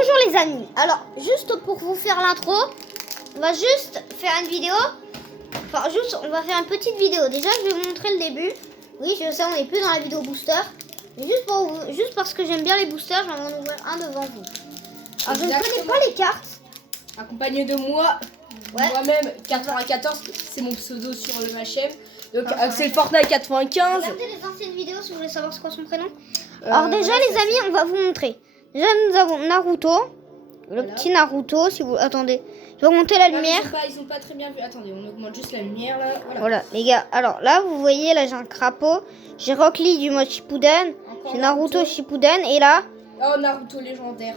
Bonjour les amis, alors juste pour vous faire l'intro, on va juste faire une vidéo, on va faire une petite vidéo. Déjà je vais vous montrer le début. Oui je sais, on n'est plus dans la vidéo booster, mais juste parce que j'aime bien les boosters, j'en vais en ouvrir un devant vous. Alors je ne connais pas les cartes. Accompagné de moi, moi-même 94, c'est mon pseudo sur ma chaîne. Donc c'est le Fortnite 95. Regardez les anciennes vidéos si vous voulez savoir c'est quoi son prénom. Alors déjà les amis, on va vous montrer. Déjà nous avons Naruto, le petit Naruto. Si vous attendez, je vais monter la lumière. Ils ont pas très bien vu. Attendez, on augmente juste la lumière là. Voilà les gars. Alors là vous voyez, là j'ai un crapaud, j'ai Rock Lee du mode Shippuden, j'ai Naruto Shippuden et là. Oh Naruto légendaire.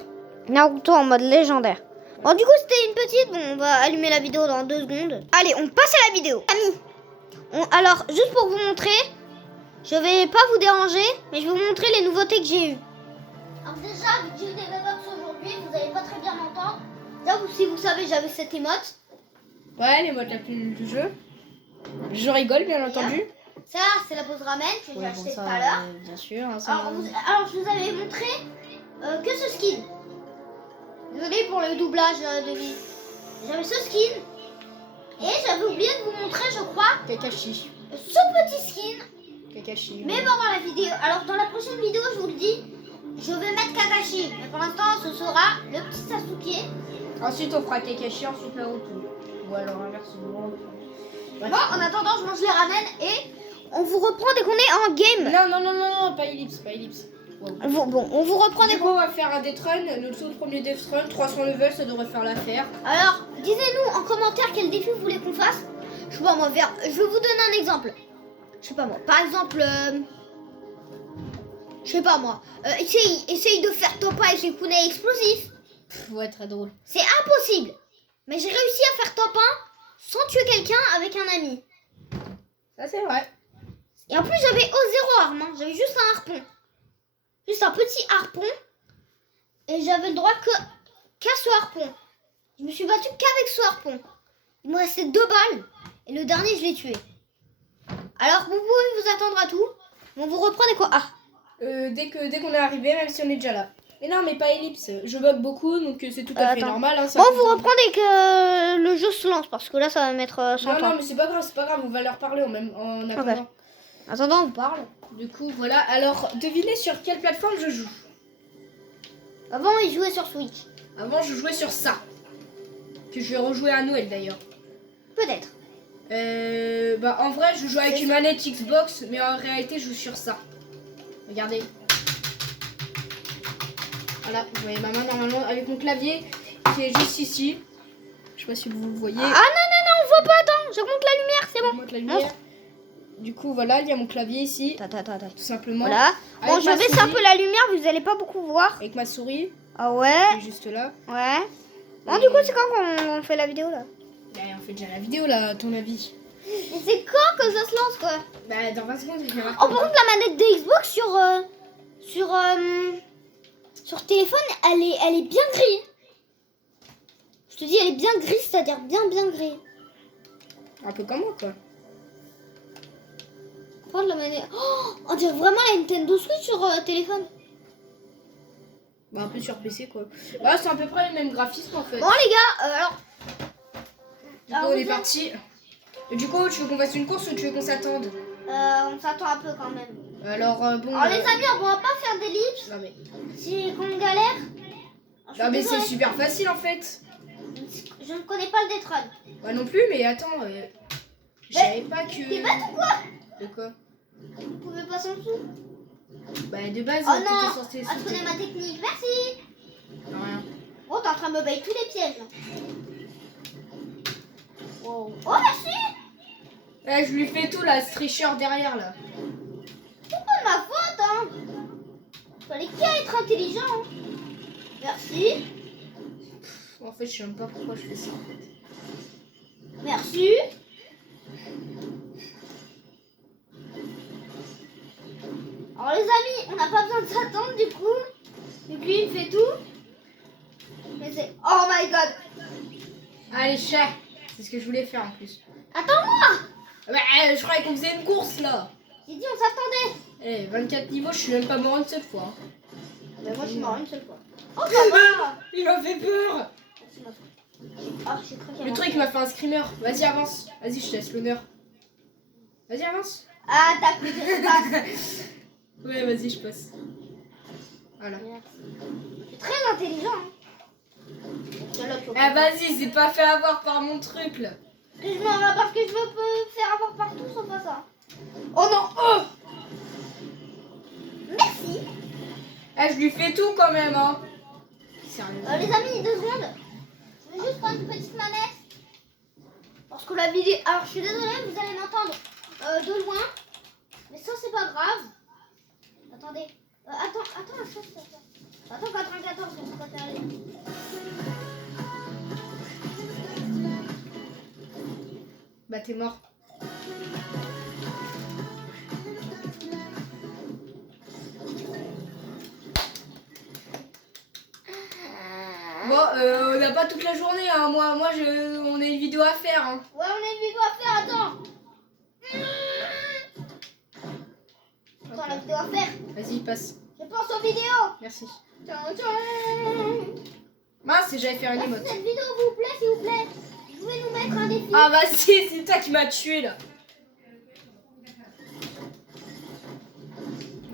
Naruto en mode légendaire. Bon du coup c'était une petite. Bon on va allumer la vidéo dans 2 secondes. Allez on passe à la vidéo. Amis. Alors, juste pour vous montrer, je vais pas vous déranger, mais je vais vous montrer les nouveautés que j'ai eues. Alors déjà, vu que j'ai eu des bug-ups aujourd'hui, vous n'allez pas très bien m'entendre. Là, si vous savez, j'avais cette émote. Ouais, l'émote la plus du jeu. Je rigole, bien entendu. Ça, c'est la pause ramen que j'ai acheté tout à l'heure. Bien sûr. Hein, alors, je vous avais montré que ce skin. Désolée pour le doublage de vie. J'avais ce skin. Et j'avais oublié de vous montrer, je crois, Kakashi. ce petit skin. Kakashi. Mais pendant la vidéo, alors dans la prochaine vidéo, je vous le dis, je vais mettre Kakashi. Mais pour l'instant, ce sera le petit Sasuke. Ensuite, on fera Kakashi, ensuite Naruto. Ou alors inversement. Bon, en attendant, je mange les ramen et on vous reprend dès qu'on est en game. Non, pas ellipse, pas ellipse. Wow. Bon, on vous reprend dès qu'on... On va faire un Death Run, notre tout premier Death Run, 300 levels, ça devrait faire l'affaire. Alors, disez-nous en commentaire quel défi vous voulez qu'on fasse. Je sais pas moi, je vais vous donner un exemple. Je sais pas moi, par exemple, je sais pas moi, essaye de faire top 1 avec les kunai explosifs. Ouais, très drôle. C'est impossible. Mais j'ai réussi à faire top 1 sans tuer quelqu'un avec un ami. Ça c'est vrai. Et en plus j'avais zéro arme, hein. J'avais juste un harpon. Juste un petit harpon. Et j'avais le droit qu'à ce harpon. Je me suis battue qu'avec ce harpon. Il me restait 2 balles. Et le dernier je l'ai tué. Alors vous pouvez vous attendre à tout. On vous reprend dès quoi? Dès qu'on est arrivé, même si on est déjà là. Mais non, mais pas ellipse. Je bug beaucoup, donc c'est tout à fait normal. Hein, bon, vous reprend dès que le jeu se lance, parce que là, ça va mettre 100 ans. Non, mais c'est pas grave, on va leur parler en attendant. Okay. Attendant, on parle. Du coup, voilà. Alors, devinez sur quelle plateforme je joue. Avant, il jouait sur Switch. Avant, je jouais sur ça. Que je vais rejouer à Noël, d'ailleurs. Peut-être. En vrai, je joue avec une manette Xbox, mais en réalité, je joue sur ça. Regardez. Voilà, vous voyez ma main normalement avec mon clavier qui est juste ici. Je sais pas si vous le voyez. Ah non, on voit pas, attends, je monte la lumière, c'est bon. Monte la lumière. Du coup, voilà, il y a mon clavier ici. Tout simplement. Voilà. Bon, je baisse un peu la lumière, vous allez pas beaucoup voir. Avec ma souris. Ah ouais. Juste là. Ouais. Bon, du coup, c'est quand qu'on fait la vidéo là? Bah, on fait déjà la vidéo là, à ton avis. Et c'est quand que ça se lance quoi? Bah, dans 20 secondes, je vais par contre, la manette de Xbox sur téléphone, elle est bien grise. Je te dis, elle est bien grise, c'est-à-dire bien grise. Un peu comme moi, quoi. Prendre la manette. Oh, on dirait vraiment la Nintendo Switch sur téléphone. Bah, un peu sur PC, quoi. Bah, c'est à peu près le même graphisme, en fait. Bon, les gars, alors... Du coup, on est parti. Et du coup, tu veux qu'on fasse une course ou tu veux qu'on s'attende? On s'attend un peu quand même. Alors, bon... Alors, les amis, on va pas faire d'ellipse. Non, mais... Si on galère... Non, mais c'est super facile, en fait. Je ne connais pas le Death Run. Moi non plus, mais attends... Je savais pas que... T'es bête ou quoi? De quoi? Vous pouvez passer en dessous. Bah, de base, oh non, censé je connais ma technique, merci. Non, rien. Oh, t'es en train de me bailler tous les pièges, là. Wow. Oh, merci. Ouais, je lui fais tout, là, ce tricheur derrière, là. C'est pas de ma faute, hein. Fallait qu'à être intelligent. Hein. Merci. En fait, je sais même pas pourquoi je fais ça, en fait. Merci. Alors, les amis, on n'a pas besoin de s'attendre, du coup. Donc, lui, il fait tout. Mais c'est... Oh my god. Allez, chat. C'est ce que je voulais faire, en plus. Attends-moi. Bah, je croyais qu'on faisait une course, là. J'ai dit, on s'attendait. Eh, 24 niveaux, je suis même pas mort une seule fois. Mais moi, je suis mort une seule fois. Oh, ça va. Il Il m'a fait peur. Ah, j'ai cru qu'il y Le avait truc m'a fait un screamer. Vas-y, avance. Vas-y, je te laisse l'honneur. Vas-y, avance. Ah, t'as plus de Ouais, vas-y, je passe. Voilà. C'est très intelligent. Ah, vas-y, c'est pas fait avoir par mon truc là. Je m'en vais parce que je veux me faire avoir partout sauf pas ça. Oh non, oh. Merci. Ah, je lui fais tout quand même, hein. Sérieux. Les amis, 2 secondes. Je vais juste prendre une petite manette. Parce que la vidéo... Alors, je suis désolée, vous allez m'entendre de loin. Mais ça, c'est pas grave. Attendez. Attends, 94, on va faire les... Bah, t'es mort. Bon, on n'a pas toute la journée, hein. On a une vidéo à faire, hein. Ouais, on a une vidéo à faire, attends. Attends, la vidéo à faire. Vas-y, passe. Je pense aux vidéos. Merci. Tchou. Mince, j'allais faire une Cette émote. vidéo, vous plaît, s'il vous plaît. Vous pouvez nous mettre un défi. Ah, vas-y, c'est toi qui m'as tué là.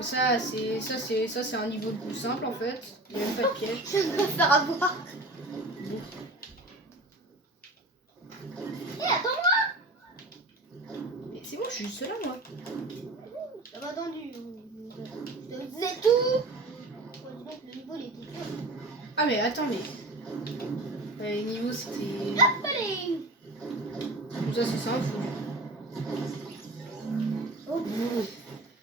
Ça, c'est un niveau de plus simple en fait. Il n'y a même pas de piège. Je vais me faire avoir. Hé, attends-moi. Mais c'est bon, je suis juste là, moi. Ça va attendu. Je te disais tout. Oh, dis donc, le niveau, il était dur. Ah, mais attends, mais. Les niveaux, c'était. Hop, allez. Ça, c'est simple. Oh,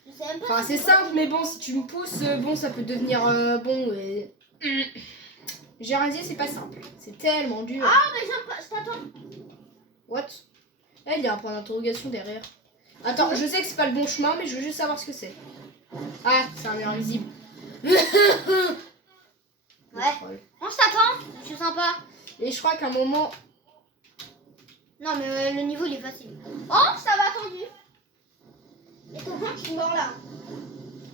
je sais même pas. Enfin, c'est simple, mais bon, si tu me pousses, bon, ça peut devenir bon. J'ai rien dit, c'est pas simple. C'est tellement dur. Ah, mais j'aime pas. Je t'attends. What? Là, il y a un point d'interrogation derrière. Attends, je sais que c'est pas le bon chemin, mais je veux juste savoir ce que c'est. Ah, c'est un mur invisible. Ouais. On s'attend. Je suis sympa. Et je crois qu'à un moment. Non, mais le niveau, il est facile. Oh, ça va attendu. Et ton point, je suis mort là.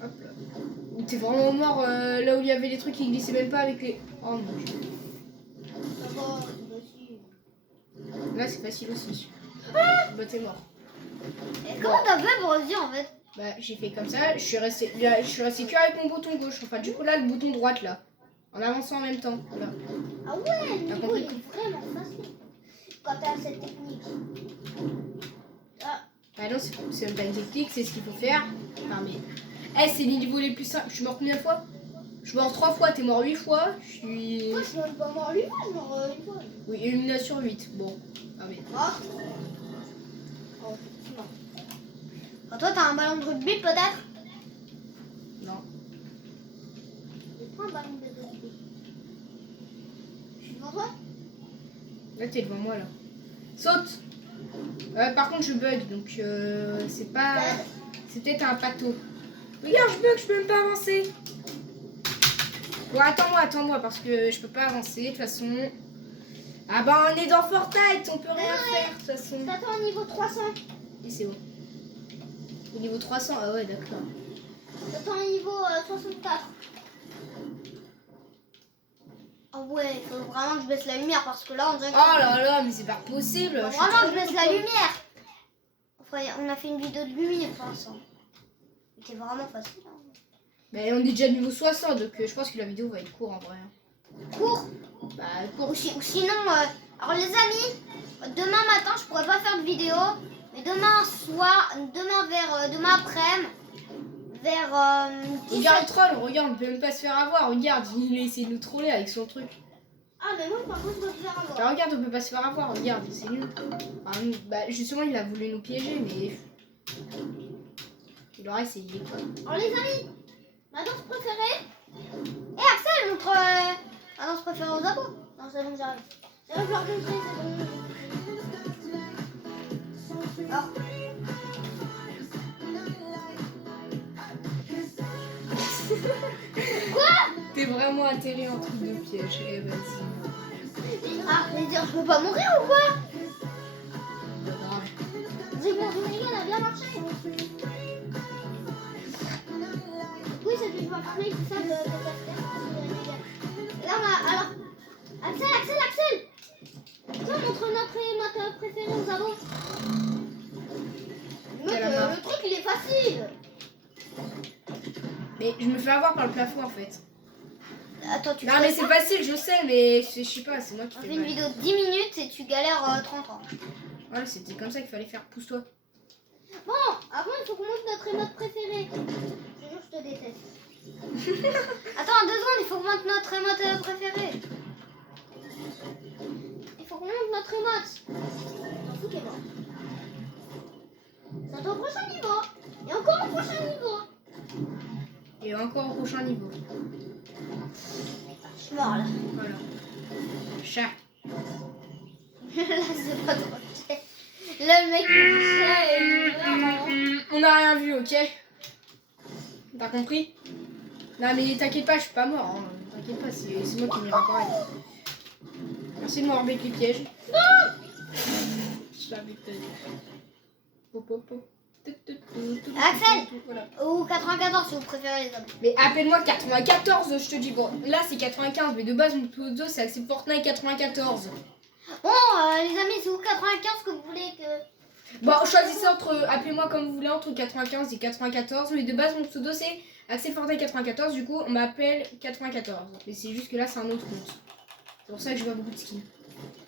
Hop là. T'es vraiment mort là où il y avait les trucs qui glissaient même pas avec les. Oh mon dieu. Ça va, c'est facile. Là, c'est facile aussi. Bah, t'es mort. Et comment t'as fait pour revenir en fait? Bah, j'ai fait comme ça, je suis resté que avec mon bouton gauche. Enfin, du coup, là, le bouton droite, là. En avançant en même temps. Là. Ah ouais, le T'as niveau, compris? il est vraiment facile. Quand t'as cette technique. Ah. Bah, non, c'est même pas une technique, c'est ce qu'il faut faire. Enfin, mais. Eh, c'est les niveaux les plus simples. Je suis mort combien de fois? Je suis mort 3 fois, t'es mort 8 fois. Je suis. Moi, je suis même pas mort lui, moi, je mort une fois. Oui, une sur 8. Bon. Ah, mais. Ah. Oh, effectivement. Ah, toi, t'as un ballon de rugby peut-être? Non. J'ai pas un ballon de rugby. Je suis devant toi? Là, t'es devant moi, là. Saute! Par contre, je bug, donc c'est pas. C'est peut-être un pato. Regarde, je bug, je peux même pas avancer. Bon, attends-moi, parce que je peux pas avancer, de toute façon. Ah bah, on est dans Fortnite, on peut rien faire, de toute façon. T'attends au niveau 300. Et c'est où? Au niveau 300, ah ouais, d'accord. T'attends au niveau 64. Ah ouais, il faut vraiment que je baisse la lumière parce que là, on dirait que... Oh là là, mais c'est pas possible. Faut vraiment que je baisse la lumière. Enfin, on a fait une vidéo de lumière pour l'instant. C'était vraiment facile. Hein. Mais on est déjà niveau 60, donc je pense que la vidéo va être courte en vrai. Court. Bah, court. Ou sinon, alors les amis, demain matin, je pourrais pas faire de vidéo. Mais demain soir, demain après-midi, vers 17... Regarde le troll, regarde, on peut même pas se faire avoir. Regarde, il a essayé de nous troller avec son truc. Ah, mais moi, par contre, je peux faire avoir. Bah, regarde, on peut pas se faire avoir, regarde, c'est nul. Ah, bah, justement, il a voulu nous piéger, mais. Il aurait essayé quoi. Alors les amis, ma danse préférée. Et Axel montre ma danse préférée aux abos. Non, c'est bon, j'arrive. C'est bon, je leur donne, c'est bon. Alors. Quoi? T'es vraiment atterri en truc de piège, eh vas-y. Ah, mais dire, je peux pas mourir ou quoi? Pas grave. C'est bon, Domingo a bien marché. Oui, c'est du Fortnite, tout ça de casser. Là, alors, préféré nous avons. Calamar. Le truc il est facile. Mais je me fais avoir par le plafond en fait. Attends, tu Non fais mais ça c'est facile, je sais, mais je sais pas, c'est moi qui On fais fait une mal. vidéo de 10 minutes et tu galères 30 ans. Voilà, c'était comme ça qu'il fallait faire. Pousse-toi. Bon, avant il faut qu'on monte notre émote préférée. Je te jure, je te déteste. Attends, 2 secondes, il faut qu'on monte notre émote préférée. Il faut qu'on monte notre émote. T'en fous qu'elle est morte. C'est au prochain niveau. Et encore au prochain niveau. Et encore au prochain niveau. Je suis mort là. Voilà. Chat. Là, c'est pas drôle. Là, le mec, il vraiment. On n'a rien vu, ok? T'as compris? Non mais t'inquiète pas, je suis pas mort. Hein. T'inquiète pas, c'est moi qui m'y pareil. Merci de m'avoir avec les pièges. Je l'avais peut-être. Axel Voilà. Ou 94 si vous préférez les hommes. Mais appelle-moi 94, je te dis. Bon, là c'est 95, mais de base mon pseudo c'est Axel Fortnite 94. Bon, les amis, c'est où 95 que vous voulez que... Bon, choisissez entre, appelez-moi comme vous voulez, entre 95 et 94, mais de base mon pseudo c'est Axel Fortnite 94, du coup on m'appelle 94. Mais c'est juste que là c'est un autre compte. C'est pour ça que je vois beaucoup de skins.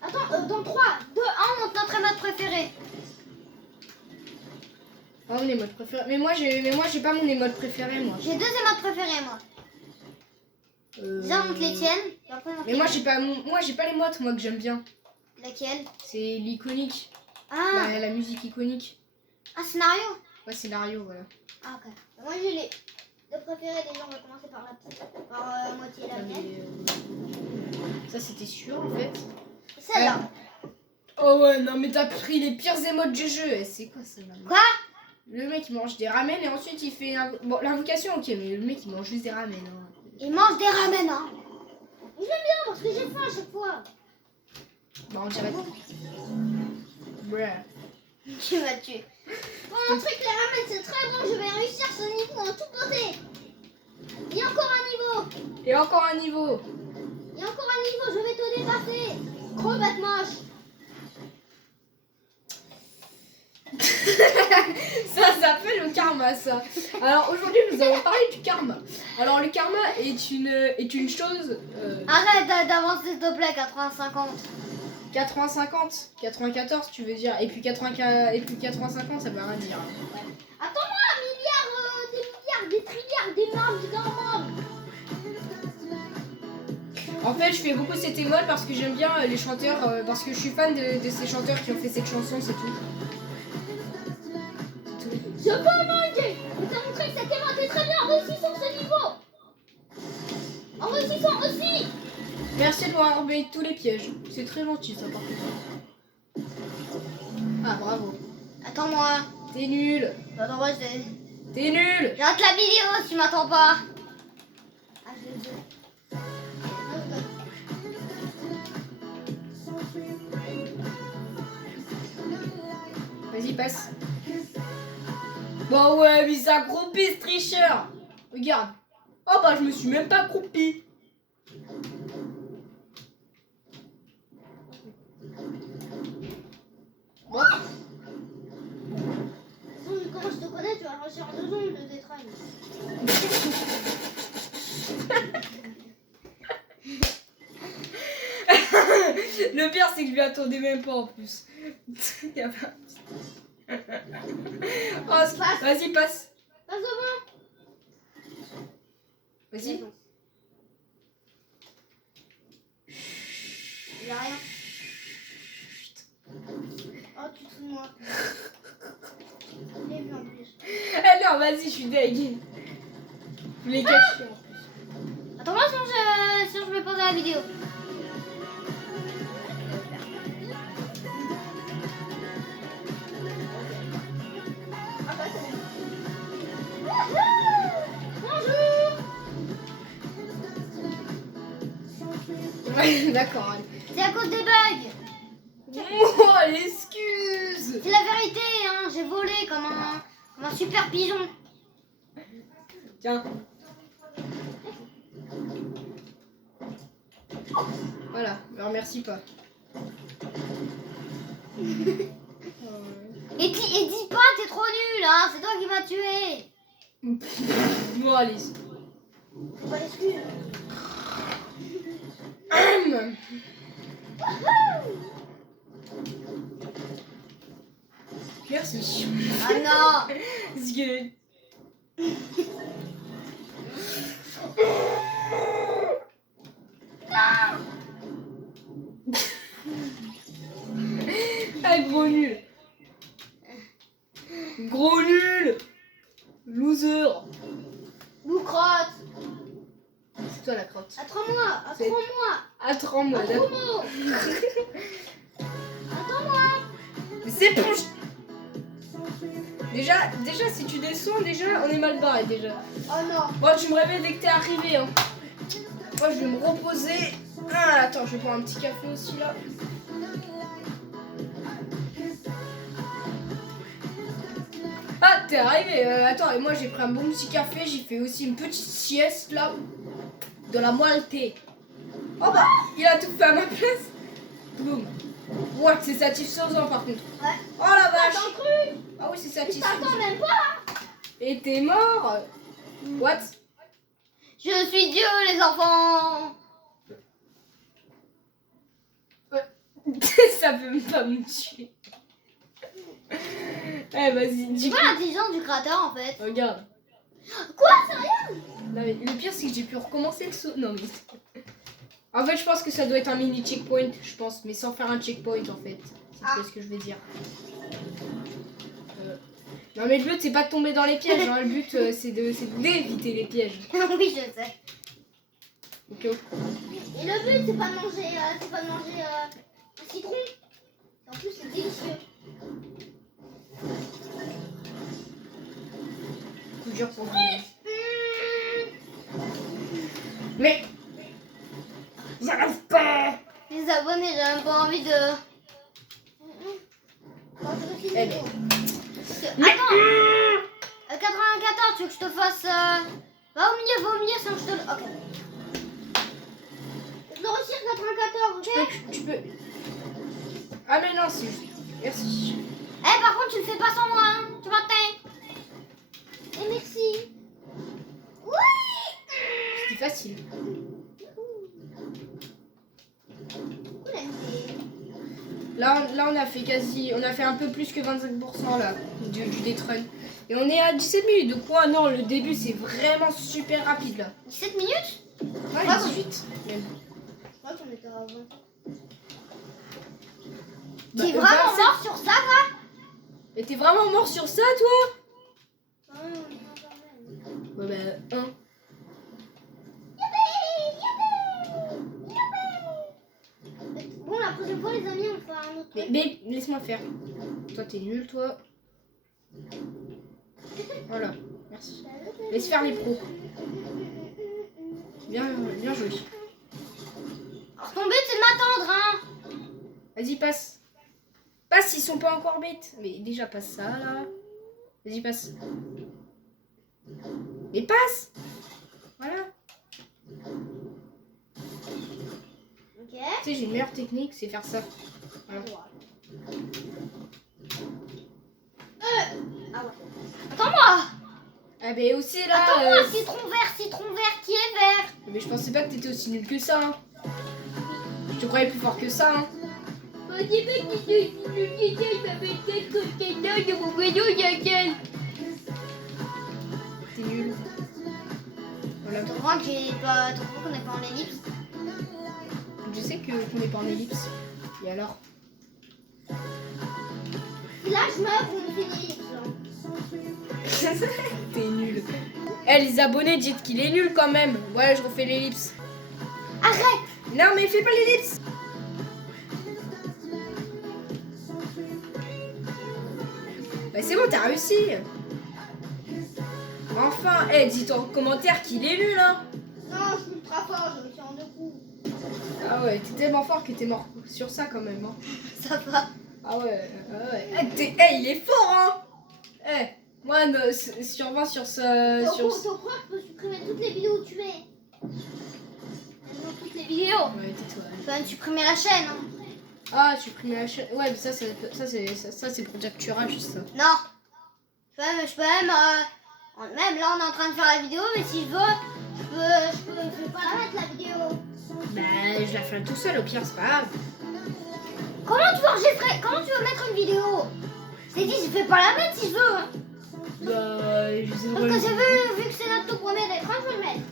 Attends, dans 3, 2, 1, on monte notre émote préférée. Ah, mon émote préféré. Mais moi j'ai pas mon émote préféré moi. J'ai 2 émotes préférées, moi. Déjà, on monte les tiennes. Et après, on monte Mais les moi miennes. j'ai pas les mottes moi que j'aime bien. Laquelle? C'est l'iconique. Ah, La musique iconique. un scénario. Ouais, scénario, voilà. Ah, ok. Moi, j'ai les 2 préférés. Déjà, on va commencer par la petite. Par moitié la Ah, mienne. mais, ça c'était sûr en fait. Celle-là. Oh ouais, non mais t'as pris les pires émotes du jeu. Eh, c'est quoi ça là? Quoi? Le mec il mange des ramen et ensuite il fait bon l'invocation ok, mais le mec il mange juste des ramen. Hein. Il mange des ramen, hein. Mais j'aime bien parce que j'ai faim à chaque fois. Bah on dirait. Bruh. Tu m'as tué. Pour montrer que les ramen c'est très bon, je vais réussir ce niveau en toute beauté. Il y a encore un niveau. Et encore un niveau. Il y a encore un niveau, je vais te dépasser. Gros bête moche. Ça s'appelle le karma ça. Alors aujourd'hui nous allons parler du karma. Alors le karma est une chose Arrête d'avancer s'il te plaît, 80-50. 80-50, 94 tu veux dire, et puis 80-50 ça veut rien dire. Attends-moi, des trilliards, des marques, des normes. En fait je fais beaucoup cette émole parce que j'aime bien les chanteurs, parce que je suis fan de ces chanteurs qui ont fait cette chanson, c'est tout. Je peux manquer. Je t'ai montré que cette émote est très bien. Réussissons ce niveau. En réussissant aussi. Merci de m'avoir enlevé tous les pièges. C'est très gentil ça par contre. Ah bravo. Attends-moi. T'es nul. Attends, moi, je... T'es nul. J'arrête la vidéo si tu m'attends pas. Ah, je l'ai dit. Vas-y passe. Bah ouais mais c'est accroupi ce tricheur. Regarde. Oh bah je me suis même pas accroupi. Bon. Comment je te connais, tu vas réussir 2 secondes de détraille. Le pire c'est que je lui attendais même pas en plus. Y a pas... Oh, vas-y passe. Passe devant. Vas-y. Il a rien. Oh, tu te fous de moi. Je l'ai vu en plus. Eh non vas-y je suis deg. Je l'ai caché en plus. Attends-moi sinon je vais poser la vidéo. Bonjour. Ouais d'accord. Allez. C'est à cause des bugs. Oh l'excuse. C'est la vérité, hein. J'ai volé comme un super pigeon. Tiens. Voilà, me remercie pas. Et dis pas, t'es trop nul, hein. C'est toi qui m'as tué. Bon, Alice. C'est pas l'excuse. Merci. Ah non. C'est que... Ah, gros nul. Gros nul. Loser. Lou crotte. C'est toi la crotte. Attends-moi. C'est- Attends-moi. Attends-moi, d'accord. Attends-moi. Attends-moi. C'est pour... Déjà, si tu descends, déjà, on est mal barré, déjà. Oh non. Moi, tu me réveilles dès que t'es arrivé, hein. Moi, je vais me reposer. Ah, attends, je vais prendre un petit café aussi, là. Ah, t'es arrivé. Attends, et moi, j'ai pris un bon petit café. J'ai fait aussi une petite sieste, là. De la moitié. Oh, bah, il a tout fait à ma place. Boum. Ouais, c'est satisfaisant, par contre. Ouais. Oh, la vache. T'as cru. Ah oui, c'est T'attends satisfaisant. même pas. Et t'es mort. What? Je suis Dieu, les enfants. Ça peut même pas me tuer. Eh, vas-y, dis. C'est quoi l'intelligence du créateur en fait? Regarde. Quoi? Sérieux? Non, mais le pire, c'est que j'ai pu recommencer le saut. Non, mais. En fait, je pense que ça doit être un mini checkpoint, je pense, mais sans faire un checkpoint en fait. C'est ce que je veux dire. Non, mais le but, c'est pas de tomber dans les pièges. Hein. Le but, c'est d'éviter les pièges. Oui, je sais. Ok. Et le but, c'est pas de manger, un citron. En plus, c'est délicieux. Coup dur pour vous. Mais. J'arrive pas. Les abonnés, j'ai même pas envie de. Eh ben. Attends 94, tu veux que je te fasse. Va au milieu, sans que je te. Ok. Je dois réussir 94, ok? Tu peux. Ah, mais non, c'est juste. Merci. Eh, par contre, tu le fais pas sans moi, hein. Tu m'entends? Et merci. Oui! C'était facile. Là, on a fait on a fait un peu plus que 25% là, du Death-Run. Et on est à 17 minutes. De quoi? Non, le début, c'est vraiment super rapide là. 17 minutes? Ouais, Ouais, 18 même. Je crois qu'on était à 20. Bah, T'es vraiment 27. mort sur ça, quoi? Mais t'es vraiment mort sur ça, toi? Ouais, on est quand même. Ouais, bah, 1. Bon, la prochaine fois, les amis, on fera un autre truc. Mais laisse-moi faire. Toi, t'es nul, toi. Voilà, merci. Laisse faire les pros. Bien joué. Alors, ton but, c'est de m'attendre, hein? Vas-y, passe. Passe, ils sont pas encore bêtes. Mais déjà, passe ça, là. Vas-y, passe. Mais passe. Voilà. Ok. Tu sais, j'ai une meilleure technique, c'est faire ça. Voilà. Ah ouais. Attends-moi! Ah, mais aussi, là... Attends-moi, citron vert, qui est vert? Mais je pensais pas que t'étais aussi nul que ça, hein. Je te croyais plus fort que ça, hein. T'es nul. Voilà. T'as crois que qu'on n'est pas en ellipse? Je sais qu'on est pas en ellipse. Et alors? Là, je meurs pour me finir l'ellipse, là. T'es nul. Eh, les abonnés, dites qu'il est nul quand même. Ouais, je refais l'ellipse. Arrête! Non, mais fais pas l'ellipse. Bah c'est bon, t'as réussi. Enfin, dis en commentaire qu'il est nul, hein. Non, je suis ultra fort, je me suis en 2 coups. Ah ouais, t'es tellement fort que t'es mort sur ça quand même, hein. Ça va. Ah ouais. Il est fort, hein. Moi, sur 20 sur ce... Ton crois que je peux supprimer toutes les vidéos où tu es. Maintenant, toutes les vidéos. Ouais, tais-toi. Tu peux même supprimer la chaîne, hein. Ah, supprimer la chaîne. Ouais, mais ça c'est pour dire que tu rages, ça. Non. Je peux même, même là on est en train de faire la vidéo, mais si je veux, je peux pas la mettre la vidéo. Bah, je la fais tout seul, au pire, c'est pas grave. Comment tu veux enregistrer? Comment tu veux mettre une vidéo? Je t'ai dit, je vais pas la mettre si je veux. Hein. Bah, je sais Parce que j'ai vu que c'est notre tout premier écran, je vais le mettre.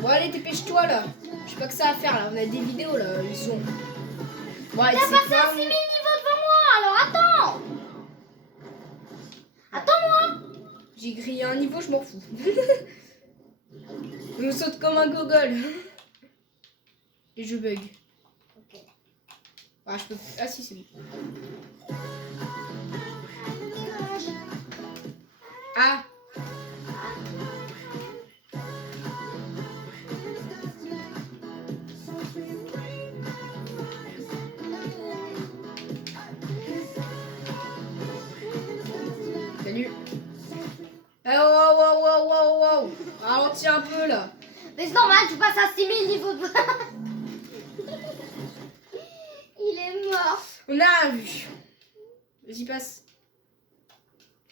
Bon, allez, dépêche-toi là. Je sais pas que ça à faire là. On a des vidéos là, ils sont. Ouais, T'as passé à 6000 niveaux devant moi, alors attends. Attends-moi. J'ai grillé un niveau, je m'en fous. Je saute comme un gogol. Et je bug. Ok. Ah, je peux. Ah, si, c'est bon. Ah! Salut! Eh, wow! Ralentis un peu là! Mais c'est normal, tu passes à 6000 niveaux de... Il est mort. On a un vu. Vas-y, passe.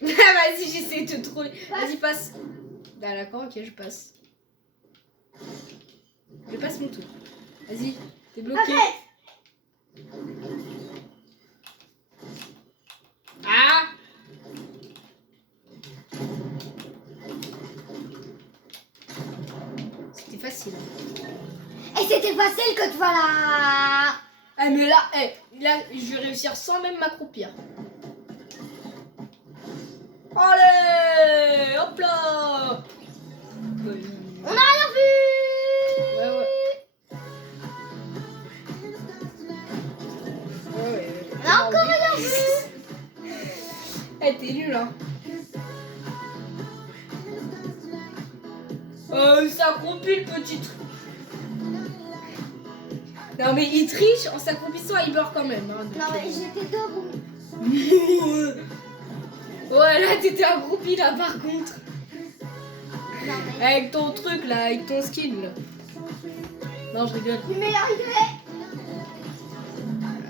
Vas-y, j'essaie de te trouver. Vas-y, passe. Ah, d'accord, ok, je passe. Je passe mon tour. Vas-y, t'es bloqué. Arrête. Ah! C'était facile. Et c'était facile que tu vas là. Ah, mais là, là, je vais réussir sans même m'accroupir. Allez! Hop là! On n'a rien vu. Ouais. On a encore rien vu. Eh, t'es nul, hein. Il s'accroupit, le petit truc. Non, mais il triche en s'accroupissant, il meurt quand même. Hein, Non, mais j'étais debout. Ouais, là, t'étais accroupi, là, par contre. Non, mais... Avec ton truc, là, avec ton skill, là. Non, je rigole. Tu m'es arrivé.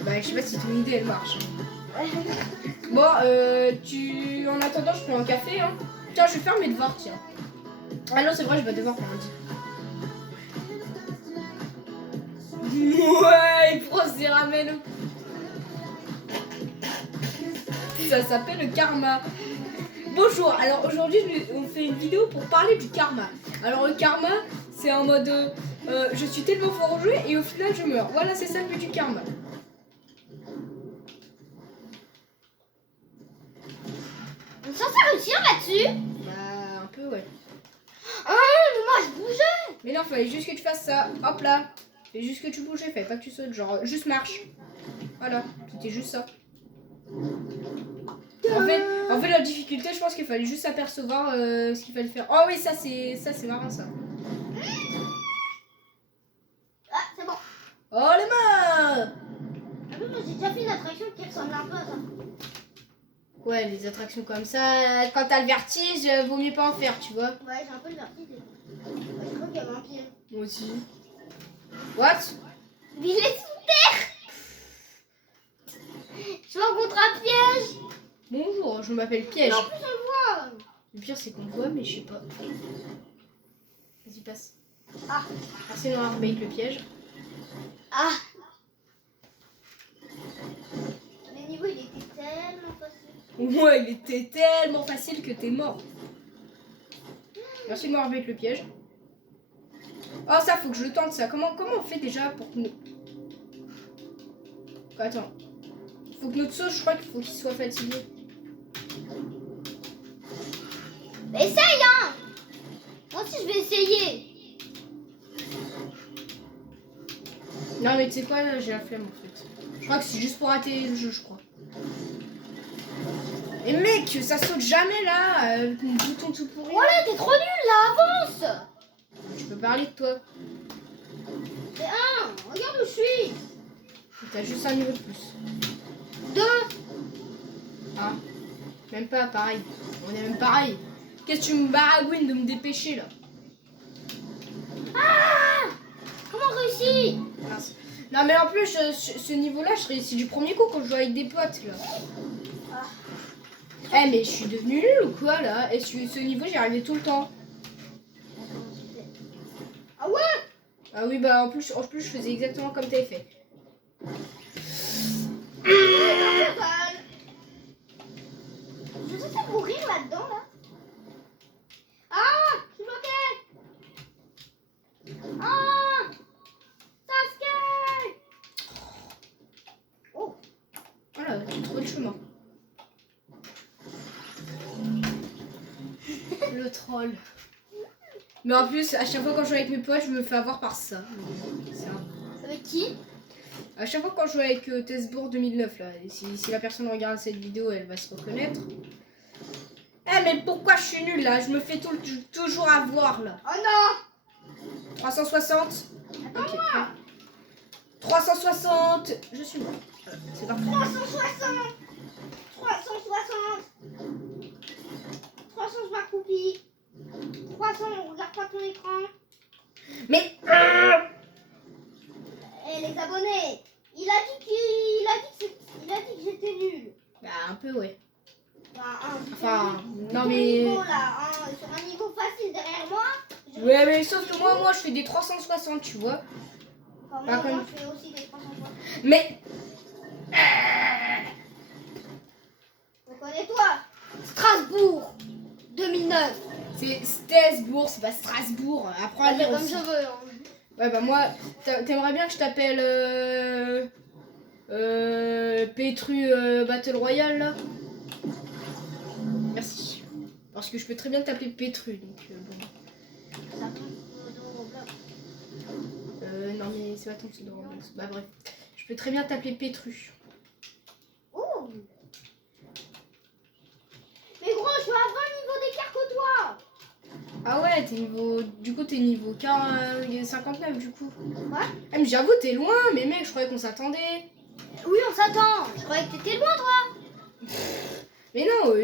Bah, je sais pas si ton idée, elle marche. Bon, En attendant, je prends un café, hein. Tiens, je vais faire mes devoirs, tiens. Ah non, c'est vrai, je vais devoir pour lundi. Ouais, il prend ses ramen. Ça s'appelle le karma. Bonjour, alors aujourd'hui on fait une vidéo pour parler du karma. Alors le karma, c'est en mode je suis tellement fort au jeu et au final je meurs. Voilà, c'est ça le but du karma. On est censé réussir là-dessus. Bah un peu ouais. Ah, mais moi je bougeais. Mais non, fallait juste que tu fasses ça. Hop là. Fallait juste que tu bougeais, fallait pas que tu sautes. Genre juste marche. Voilà, c'était juste ça. En fait, la difficulté, je pense qu'il fallait juste apercevoir ce qu'il fallait faire. Oh oui, ça c'est marrant ça. Ah, c'est bon. Oh les mains! Ah, mais moi j'ai déjà fait une attraction qui ressemble un peu à ça. Ouais, les attractions comme ça, quand t'as le vertige, vaut mieux pas en faire, tu vois. Ouais, j'ai un peu le vertige. Ouais, je crois qu'il y avait un pied. Moi aussi. What? Mais il est sous terre. Je rencontre un piège. Bonjour, je m'appelle Piège. En plus on le voit. Le pire c'est qu'on le voit, mais je sais pas. Vas-y, passe. Ah. Assez noir avec le piège. Ah. Le niveau il était tellement facile. Ouais, il était tellement facile que t'es mort. Merci de m'avoir avec le piège. Oh, ça, faut que je le tente, ça. Comment on fait déjà pour que nous... Attends. Faut que notre sauce, je crois qu'il faut qu'il soit fatigué. Essaye, hein. Moi aussi je vais essayer. Non, mais tu sais quoi, là, j'ai la flemme, en fait. Je crois que c'est juste pour rater le jeu, je crois. Et mec, ça saute jamais, là, avec mon bouton tout pourri. Voilà, t'es trop nul là, avance. Je peux parler de toi. C'est un. Regarde où je suis. T'as juste un niveau de plus. 2. Ah, même pas pareil. On est même pareil. Qu'est-ce que tu me baragouines de me dépêcher là? Ah. Comment réussir? Mince. Non mais en plus, ce niveau-là, je réussis du premier coup quand je joue avec des potes là. Eh mais je suis devenue nulle ou quoi là? Et ce niveau, j'y arrivais tout le temps. Ah ouais? Ah oui, bah en plus je faisais exactement comme t'avais fait. Je sais pas mourir là-dedans là. Ah! Je suis bloqué! Ah! Sasuke! Oh! Voilà, j'ai trouvé le chemin. Le troll. Mais en plus, à chaque fois quand je joue avec mes potes, je me fais avoir par ça. Avec qui? À chaque fois quand je joue avec Tesbourg 2009, là, et si la personne regarde cette vidéo, elle va se reconnaître. Eh mais pourquoi je suis nulle là? Je me fais toujours avoir là. Oh non! 360. Ok, prêt. 360. Je suis mort. Voilà, c'est parti. 360! 360! 300 je m'accroupis. 300 on regarde pas ton écran. Mais Et les abonnés, il a dit que j'étais nul. bah un peu ouais. Enfin, Non mais niveau, là, hein, sur un niveau facile derrière moi. ouais mais sauf que moi je fais des 360 tu vois. Enfin, Par moi contre- je fais aussi des 360. Mais Reconnais-toi. Strasbourg 2009. c'est Strasbourg, c'est pas Strasbourg. Apprends à Je lire comme aussi. je veux. Hein. Ouais bah moi, t'aimerais bien que je t'appelle Petru Battle Royale là? Merci. Parce que je peux très bien t'appeler Petru donc bon. Ça tombe dans Roblox. Non mais c'est pas ton pseudo. Bah bref. Je peux très bien t'appeler Petru. Ouh. Mais gros, je suis à 20 niveaux d'écart que toi. Ah ouais, t'es niveau. Du coup t'es niveau 59 du coup. Ouais. Ah mais j'avoue t'es loin, mais mec je croyais qu'on s'attendait. Oui, on s'attend. Je croyais que t'étais loin, toi. Mais non,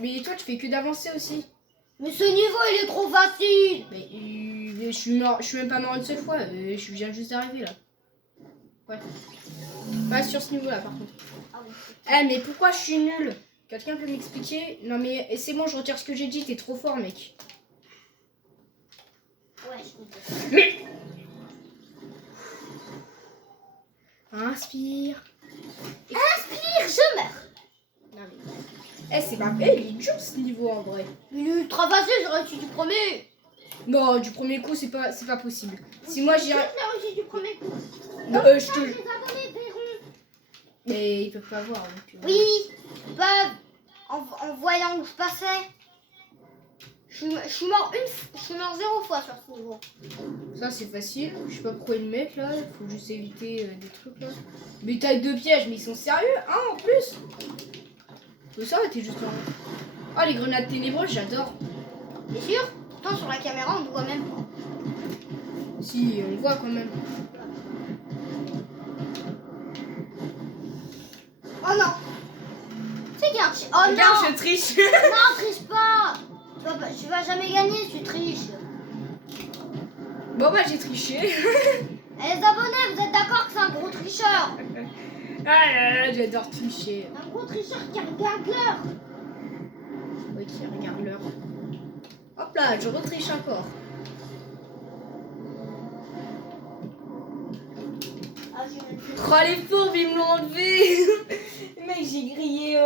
mais toi tu fais que d'avancer aussi. Mais ce niveau, il est trop facile. Mais je suis même pas mort une seule fois, je viens juste d'arriver là. Ouais. Pas sur ce niveau là par contre. Ah oui. Eh mais pourquoi je suis nulle? Quelqu'un peut m'expliquer? Non mais c'est bon, je retire ce que j'ai dit, t'es trop fort mec. Ouais, je comprends. Mais inspire. Inspire, je meurs. Non mais. C'est pas. Il est dur ce niveau en vrai. Il est ultra facile, j'aurais réussi du premier. Non, du premier coup c'est pas possible. Si moi j'y Je arrive. l'ai réussi du premier coup. Non, je Les te. abonnés verront. Mais ils peuvent pas voir. Donc, Oui, bah, en voyant où je passais. Je suis mort 0 fois sur ce niveau. Ça c'est facile. Je sais pas pourquoi ils le mettent là. Il faut juste éviter des trucs là. Mais taille de piège, mais ils sont sérieux, hein en plus. Mais ça t'es juste en. Oh les grenades ténébreuses, j'adore. T'es sûr? Pourtant sur la caméra on ne voit même pas. Si, on voit quand même. Oh non. C'est qu'il y a un petit... Oh Regarde, non. je triche. Non, triche pas. Tu vas jamais gagner si tu triches. Bon bah j'ai triché. Et les abonnés, vous êtes d'accord que c'est un gros tricheur? Ah là là, j'adore tricher. Un gros tricheur qui regarde l'heure. Oui, qui regarde l'heure. Hop là, je retriche encore. Ah, j'ai même plus. Oh les pauvres, ils me l'ont enlevé. Mec, j'ai grillé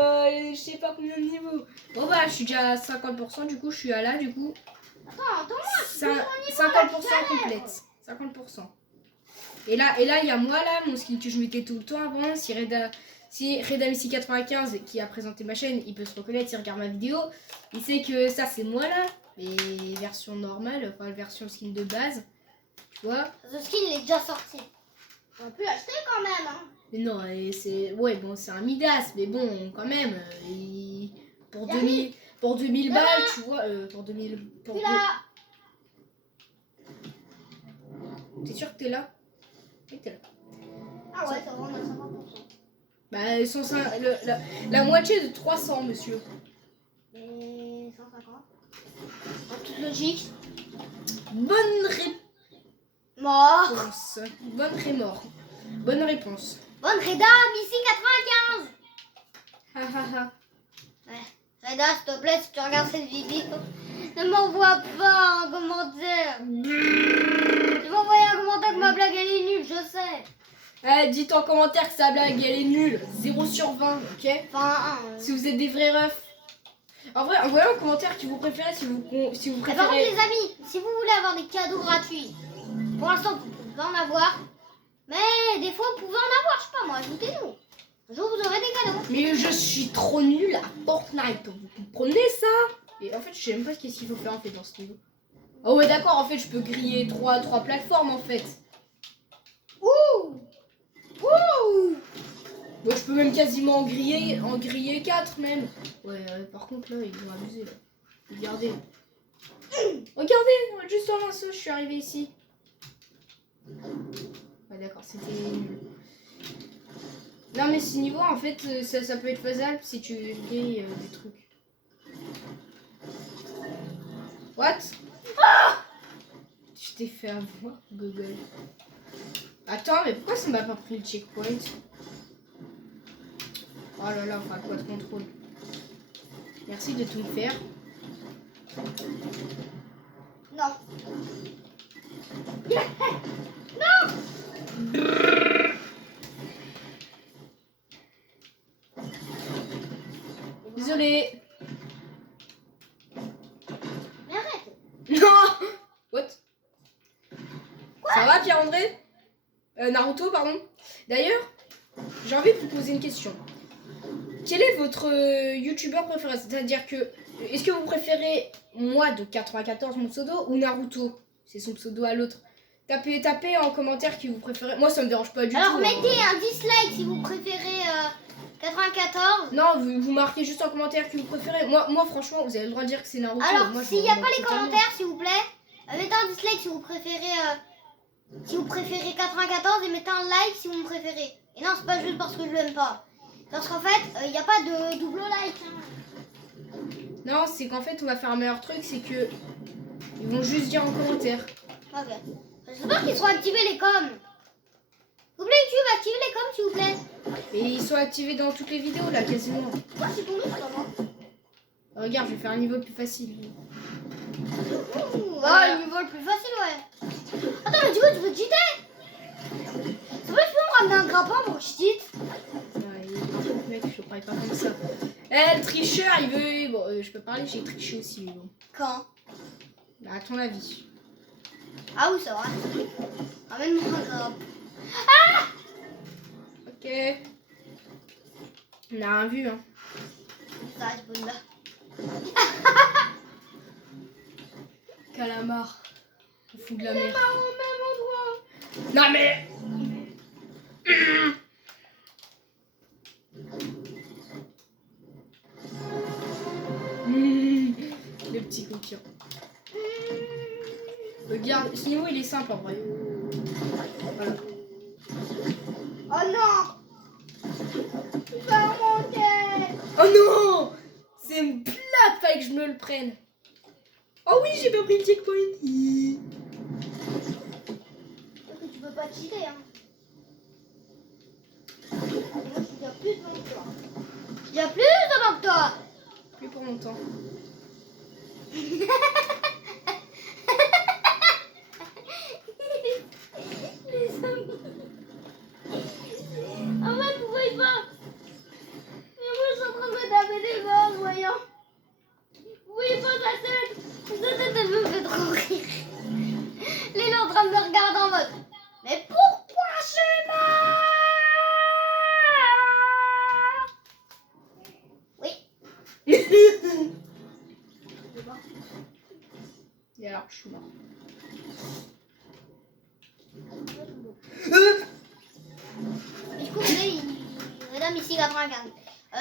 je sais pas combien de niveaux. Bon bah je suis déjà à 50%, du coup je suis à là, du coup. Attends, Cin- 50% complète. 50%. Et là, il y a moi là, mon skill que je mettais tout le temps avant. Si Redamisi 95 qui a présenté ma chaîne, il peut se reconnaître, il regarde ma vidéo. Il sait que ça c'est moi là, mais version normale, enfin version skin de base. Tu vois? ce skin il est déjà sorti. On peut l'acheter quand même. Hein. Mais non, et c'est. Ouais, bon, c'est un Midas, mais bon, quand même. Pour 2000 balles, tu vois. Pour 2000. Pour Tu là. T'es sûr que t'es là? Oui, t'es là. Ah ouais, ça va, on a 50%. Bah, la moitié de 300, monsieur. Et 150. En toute logique. Bonne Mort. réponse. Bonne rémort. Bonne réponse. Bonne Reda, Missy 95. Ha ha ha. Ouais. Reda, s'il te plaît, si tu regardes cette vidéo, ne m'envoie pas un commentaire. Tu m'as envoyé un commentaire que ma blague elle est nulle, je sais. Dites en commentaire que sa blague elle est nulle. 0 sur 20, ok? Enfin, Si vous êtes des vrais refs. En vrai, envoyez en commentaire qui vous préférez si vous Par contre, préférez. les amis, si vous voulez avoir des cadeaux gratuits, pour l'instant, vous pouvez en avoir. Mais des fois, vous pouvez en avoir, je sais pas moi, ajoutez-nous. Un jour, vous aurez des cadeaux. Mais je suis trop nulle à Fortnite, vous comprenez ça? Et en fait, je sais même pas ce qu'il faut faire en fait dans ce niveau. Oh ouais, d'accord, en fait, je peux griller trois plateformes en fait. Ouh! Ouh! Moi, je peux même quasiment en griller 4 même. Ouais, par contre, là, ils vont abuser là. Regardez. Regardez, juste en un saut, je suis arrivée ici. Ouais, d'accord, c'était nul. Non, mais ce niveau, en fait, ça peut être faisable si tu grilles des trucs. What? Ah! Je t'ai fait avoir, Google. Attends, mais pourquoi ça m'a pas pris le checkpoint? Oh là là, enfin, quoi de contrôle. Merci de tout me faire. Non. Non! Désolé. Mais arrête. Non. What? Ça va, Pierre-André? Naruto, pardon. D'ailleurs, j'ai envie de vous poser une question. Quel est votre youtubeur préféré? C'est-à-dire que, est-ce que vous préférez moi de 94, mon pseudo, ou Naruto? C'est son pseudo à l'autre. Tapez en commentaire qui vous préférez. Moi, ça me dérange pas du tout. Alors, mettez un dislike si vous préférez 94. Non, vous marquez juste en commentaire qui vous préférez. Moi, franchement, vous avez le droit de dire que c'est Naruto. Alors, Moi, je s'il m'en n'y a moque pas les totalement. commentaires, s'il vous plaît, mettez un dislike si vous préférez 94 et mettez un like si vous me préférez. Et non, c'est pas juste parce que je l'aime pas. Parce qu'en fait, il n'y a pas de double like. Hein. Non, c'est qu'en fait, on va faire un meilleur truc, c'est que ils vont juste dire en commentaire. Ok. J'espère qu'ils seront activés les coms. S'il vous plaît, YouTube, activez les coms, s'il vous plaît. Et ils sont activés dans toutes les vidéos, là, quasiment. Ouais, c'est tombé sur moi. Regarde, je vais faire un niveau plus facile. Ah, le niveau le plus facile, ouais. Attends, mais du coup, tu peux cheater. S'il vous plaît, tu peux me ramener un grappin pour que je cheat. Ouais, mec, je parlais pas comme ça. Eh, le tricheur, il veut... Bon, je peux parler, j'ai triché aussi, mais bon. Quand? Bah, à ton avis. Ah oui, c'est vrai. Ramène-moi un grappin. Ok. On a rien vu, hein. Ça reste bonne là. Calamar. Au fond de la mer. Pas au même endroit. Non, mais... Le petit coquin. Regarde, ce niveau il est simple en vrai. Voilà. Oh non. Tu vas remonter. Oh non! C'est une plate, fallait que je me le prenne. Oh oui, j'ai pas pris le checkpoint. Parce que tu peux pas cheater, hein. Moi, je suis déjà plus devant que toi. Je suis déjà plus devant que toi. Plus pour longtemps. Les amis. En fait, vous voyez pas. Mais moi, je suis en train de me taper des mains, voyons. Vous voyez pas sa tête. Sa tête, elle me fait trop rire. Là, il est en train de me regarder en mode. Mais pourquoi chez moi? Oui. Et alors, je suis mort. Et du coup, Madame ici 95.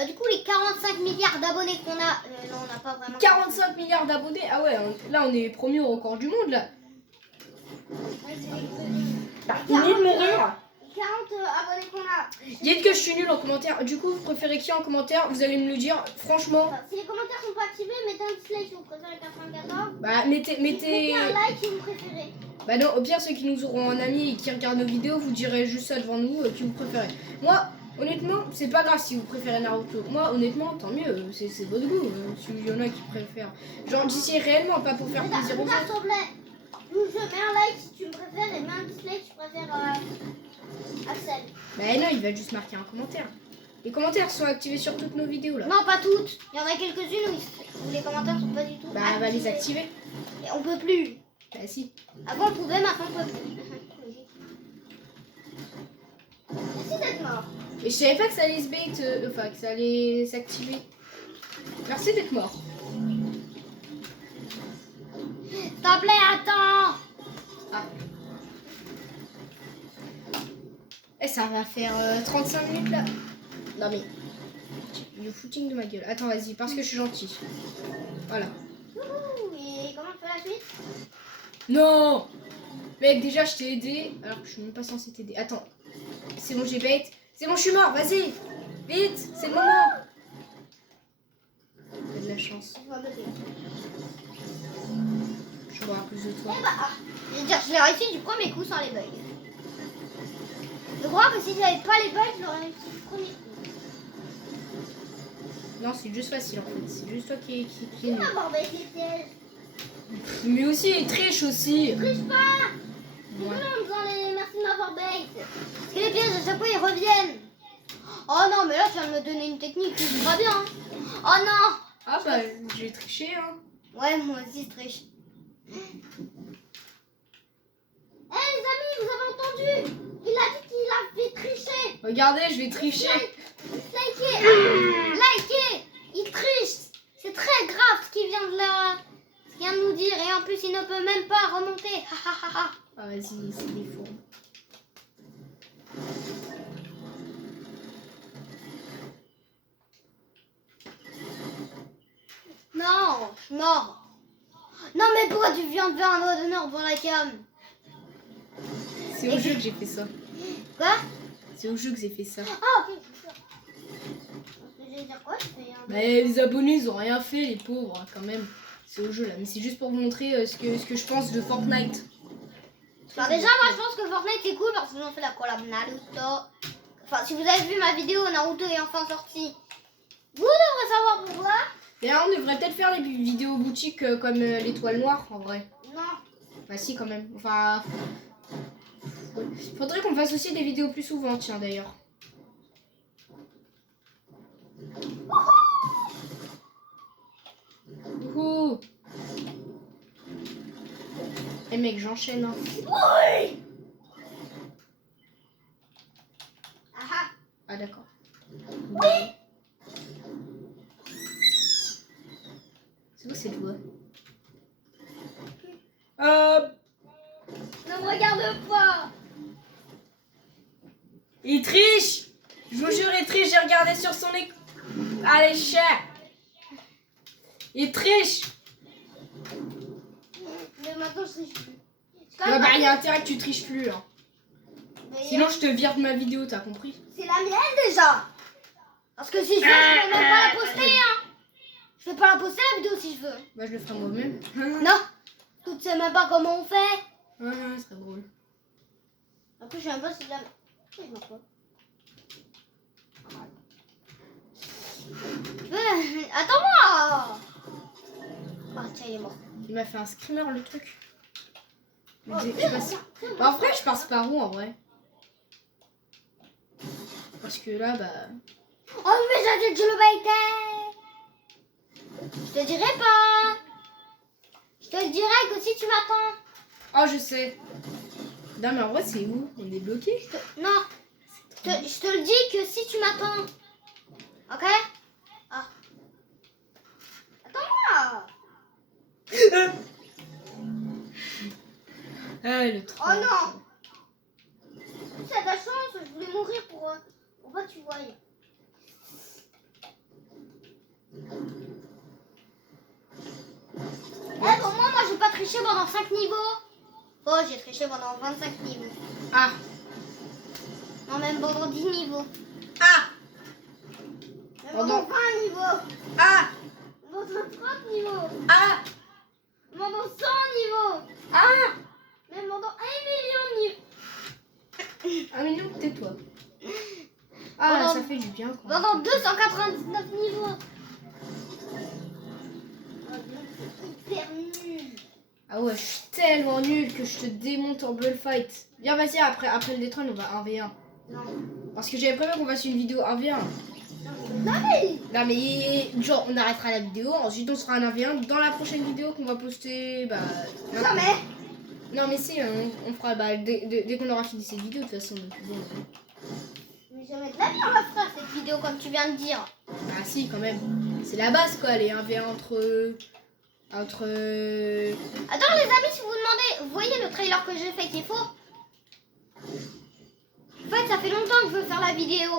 Du coup, les 45 milliards d'abonnés qu'on a, non, on n'a pas vraiment. 45 milliards d'abonnés. Ah ouais, là on est premier au record du monde là. Ouais, c'est les T'as fini de mourir? 40 abonnés qu'on a Dites que je suis nulle en commentaire. Du coup, vous préférez qui en commentaire? Vous allez me le dire. Franchement, Si les commentaires sont pas activés, mettez un dislike si vous préférez 94. bah mettez. Mettez un like si vous préférez. Bah non, au pire, ceux qui nous auront en ami et qui regardent nos vidéos, vous direz juste ça devant nous, qui vous préférez. Moi, honnêtement, c'est pas grave si vous préférez Naruto. Moi, honnêtement, tant mieux, c'est votre goût. S'il y en a qui préfèrent. Genre, j'essaie réellement, pas pour faire plaisir aux autres. S'il te plaît, je mets un like si tu me préfères et mets un dislike si tu préfères Axel. Bah non, il va juste marquer un commentaire. Les commentaires sont activés sur toutes nos vidéos là. Non, pas toutes. Il y en a quelques-unes où les commentaires sont pas du tout. Bah, elle va les activer. Et on peut plus. Bah si. Avant on pouvait, maintenant on peut plus. Merci d'être mort. Et je savais pas que ça allait se bait, enfin que ça allait s'activer. Merci d'être mort. S'il te plaît, attends. Ah. Et ça va faire 35 minutes là. Non mais. Le footing de ma gueule. Attends, vas-y, parce que je suis gentille. Voilà. Ouh, et comment on fait la suite? Non! Mec, déjà je t'ai aidé alors que je suis même pas censée t'aider. Attends. C'est bon, j'ai bait. C'est bon, je suis mort, vas-y! Vite! C'est le moment! T'as de la chance. Je vais avoir plus de toi. Eh bah, je veux dire, je l'ai réussi du premier coup sans les bugs. Je crois que si j'avais pas les bugs, je l'aurais réussi du premier coup. Non, c'est juste facile en fait. C'est juste toi qui est Qui nul. m'a mordé avec les pièges? Mais aussi, il triche aussi. Triche pas! Ouais. En faisant les merci de m'avoir bait. Parce que les pièges à chaque fois ils reviennent. Oh non, mais là tu viens de me donner une technique qui est pas bien. Oh non! Ah bah, j'ai triché hein. Ouais, moi aussi je triche. Eh les amis, vous avez entendu? Il a dit qu'il avait triché. Regardez, je vais tricher. Likez! Likez! Il triche! C'est très grave ce qu'il vient de nous dire. Et en plus, il ne peut même pas remonter. Ha ha ha ha. Ah vas-y, c'est des fourbes. Non, je suis mort. Non, mais pourquoi tu viens de faire un doigt d'honneur pour la cam? C'est au jeu que j'ai fait ça. Quoi? C'est au jeu que j'ai fait ça. Ah, ok, je suis sûr. Parce que j'allais dire quoi? Je fais un... Bah les abonnés ils ont rien fait les pauvres hein, quand même. C'est au jeu là, mais c'est juste pour vous montrer ce que je pense de Fortnite. Alors déjà, moi je pense que Fortnite est cool parce qu'ils ont fait la collab Naruto. Enfin, si vous avez vu ma vidéo Naruto est enfin sorti, vous devrez savoir pourquoi. D'ailleurs on devrait peut-être faire les vidéos boutiques comme l'étoile noire en vrai. Non. Bah si quand même. Enfin... Faudrait qu'on fasse aussi des vidéos plus souvent tiens d'ailleurs. Ouhou. Eh mec j'enchaîne hein. Oui. Ah Ah d'accord. oui. C'est où cette voix? Ne me regarde pas. Il triche. Je vous jure il triche, j'ai regardé sur son écran. Allez chat. Il triche. Mais maintenant je triche plus. Ah bah il y a intérêt que tu triches plus hein. Mais Sinon je te vire de ma vidéo, t'as compris? c'est la mienne déjà. Parce que si je veux, je peux même pas la poster hein. Je peux pas la poster la vidéo si je veux. Bah je le ferai moi-même. Non. Tu sais même pas comment on fait. Ouais, c'est très drôle. Après je sais même pas si je la... Je m'en fous. Attends-moi. Ah tiens il est mort. Il m'a fait un screamer le truc. Oh, Je passe... Bah, en vrai je passe par où en vrai? Parce que là bah... Oh mais j'ai dit le baitais. Je te dirai pas. Je te le dirai que si tu m'attends. Oh je sais. Non mais en vrai c'est où? On est bloqué? Non. Je te le dis que si tu m'attends. Ok? Ah. Attends-moi. Ah le truc. Oh non. C'est ta chance, je voulais mourir pour pas que tu voies. Eh pour moi j'ai pas triché pendant 5 niveaux. Oh j'ai triché pendant 25 niveaux. Ah Non Non, même pendant 10 niveaux. Ah! Même Pendant- pendant 20 niveaux. Ah! Pendant 30 niveaux. Ah! Pendant 100 niveaux. Ah! Même pendant 1 million de niveaux. Ah mais non, tais-toi. Ah, Pendant- ça fait du bien quand Pendant 299 niveaux. Hyper nul. Ah ouais, je suis tellement nul que je te démonte en bullfight. Viens, vas-y, après le détrône, on va 1v1. Non. Parce que j'avais prévu qu'on fasse une vidéo 1v1. Non, mais... Non mais, genre, on arrêtera la vidéo, ensuite on se fera un 1v1 dans la prochaine vidéo qu'on va poster, bah... maintenant. Jamais. Non mais si, on fera, bah, dès qu'on aura fini cette vidéo, de toute façon. Donc, bon. Mais jamais de la vie on va faire cette vidéo comme tu viens de dire. Ah si, quand même. C'est la base, quoi, les 1v1 entre... Attends les amis, si vous vous demandez, vous voyez le trailer que j'ai fait qui est faux? En fait, ça fait longtemps que je veux faire la vidéo.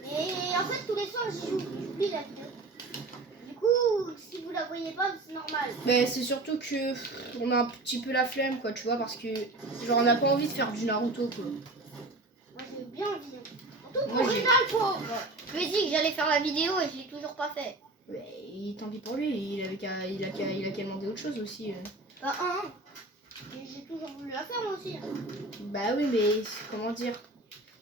Mais en fait, tous les soirs, j'oublie la vidéo. Du coup, si vous la voyez pas, c'est normal. Mais c'est surtout que on a un petit peu la flemme, quoi, tu vois, parce que genre on n'a pas envie de faire du Naruto, quoi. Moi, j'ai bien envie. Surtout Moi, pour j'ai- Rénal, pauvre. Je lui ai dit que j'allais faire la vidéo et je l'ai toujours pas fait. Mais tant pis pour lui, il a qu'à demander autre chose aussi. Bah, et j'ai toujours voulu la faire moi aussi. Bah oui, mais comment dire,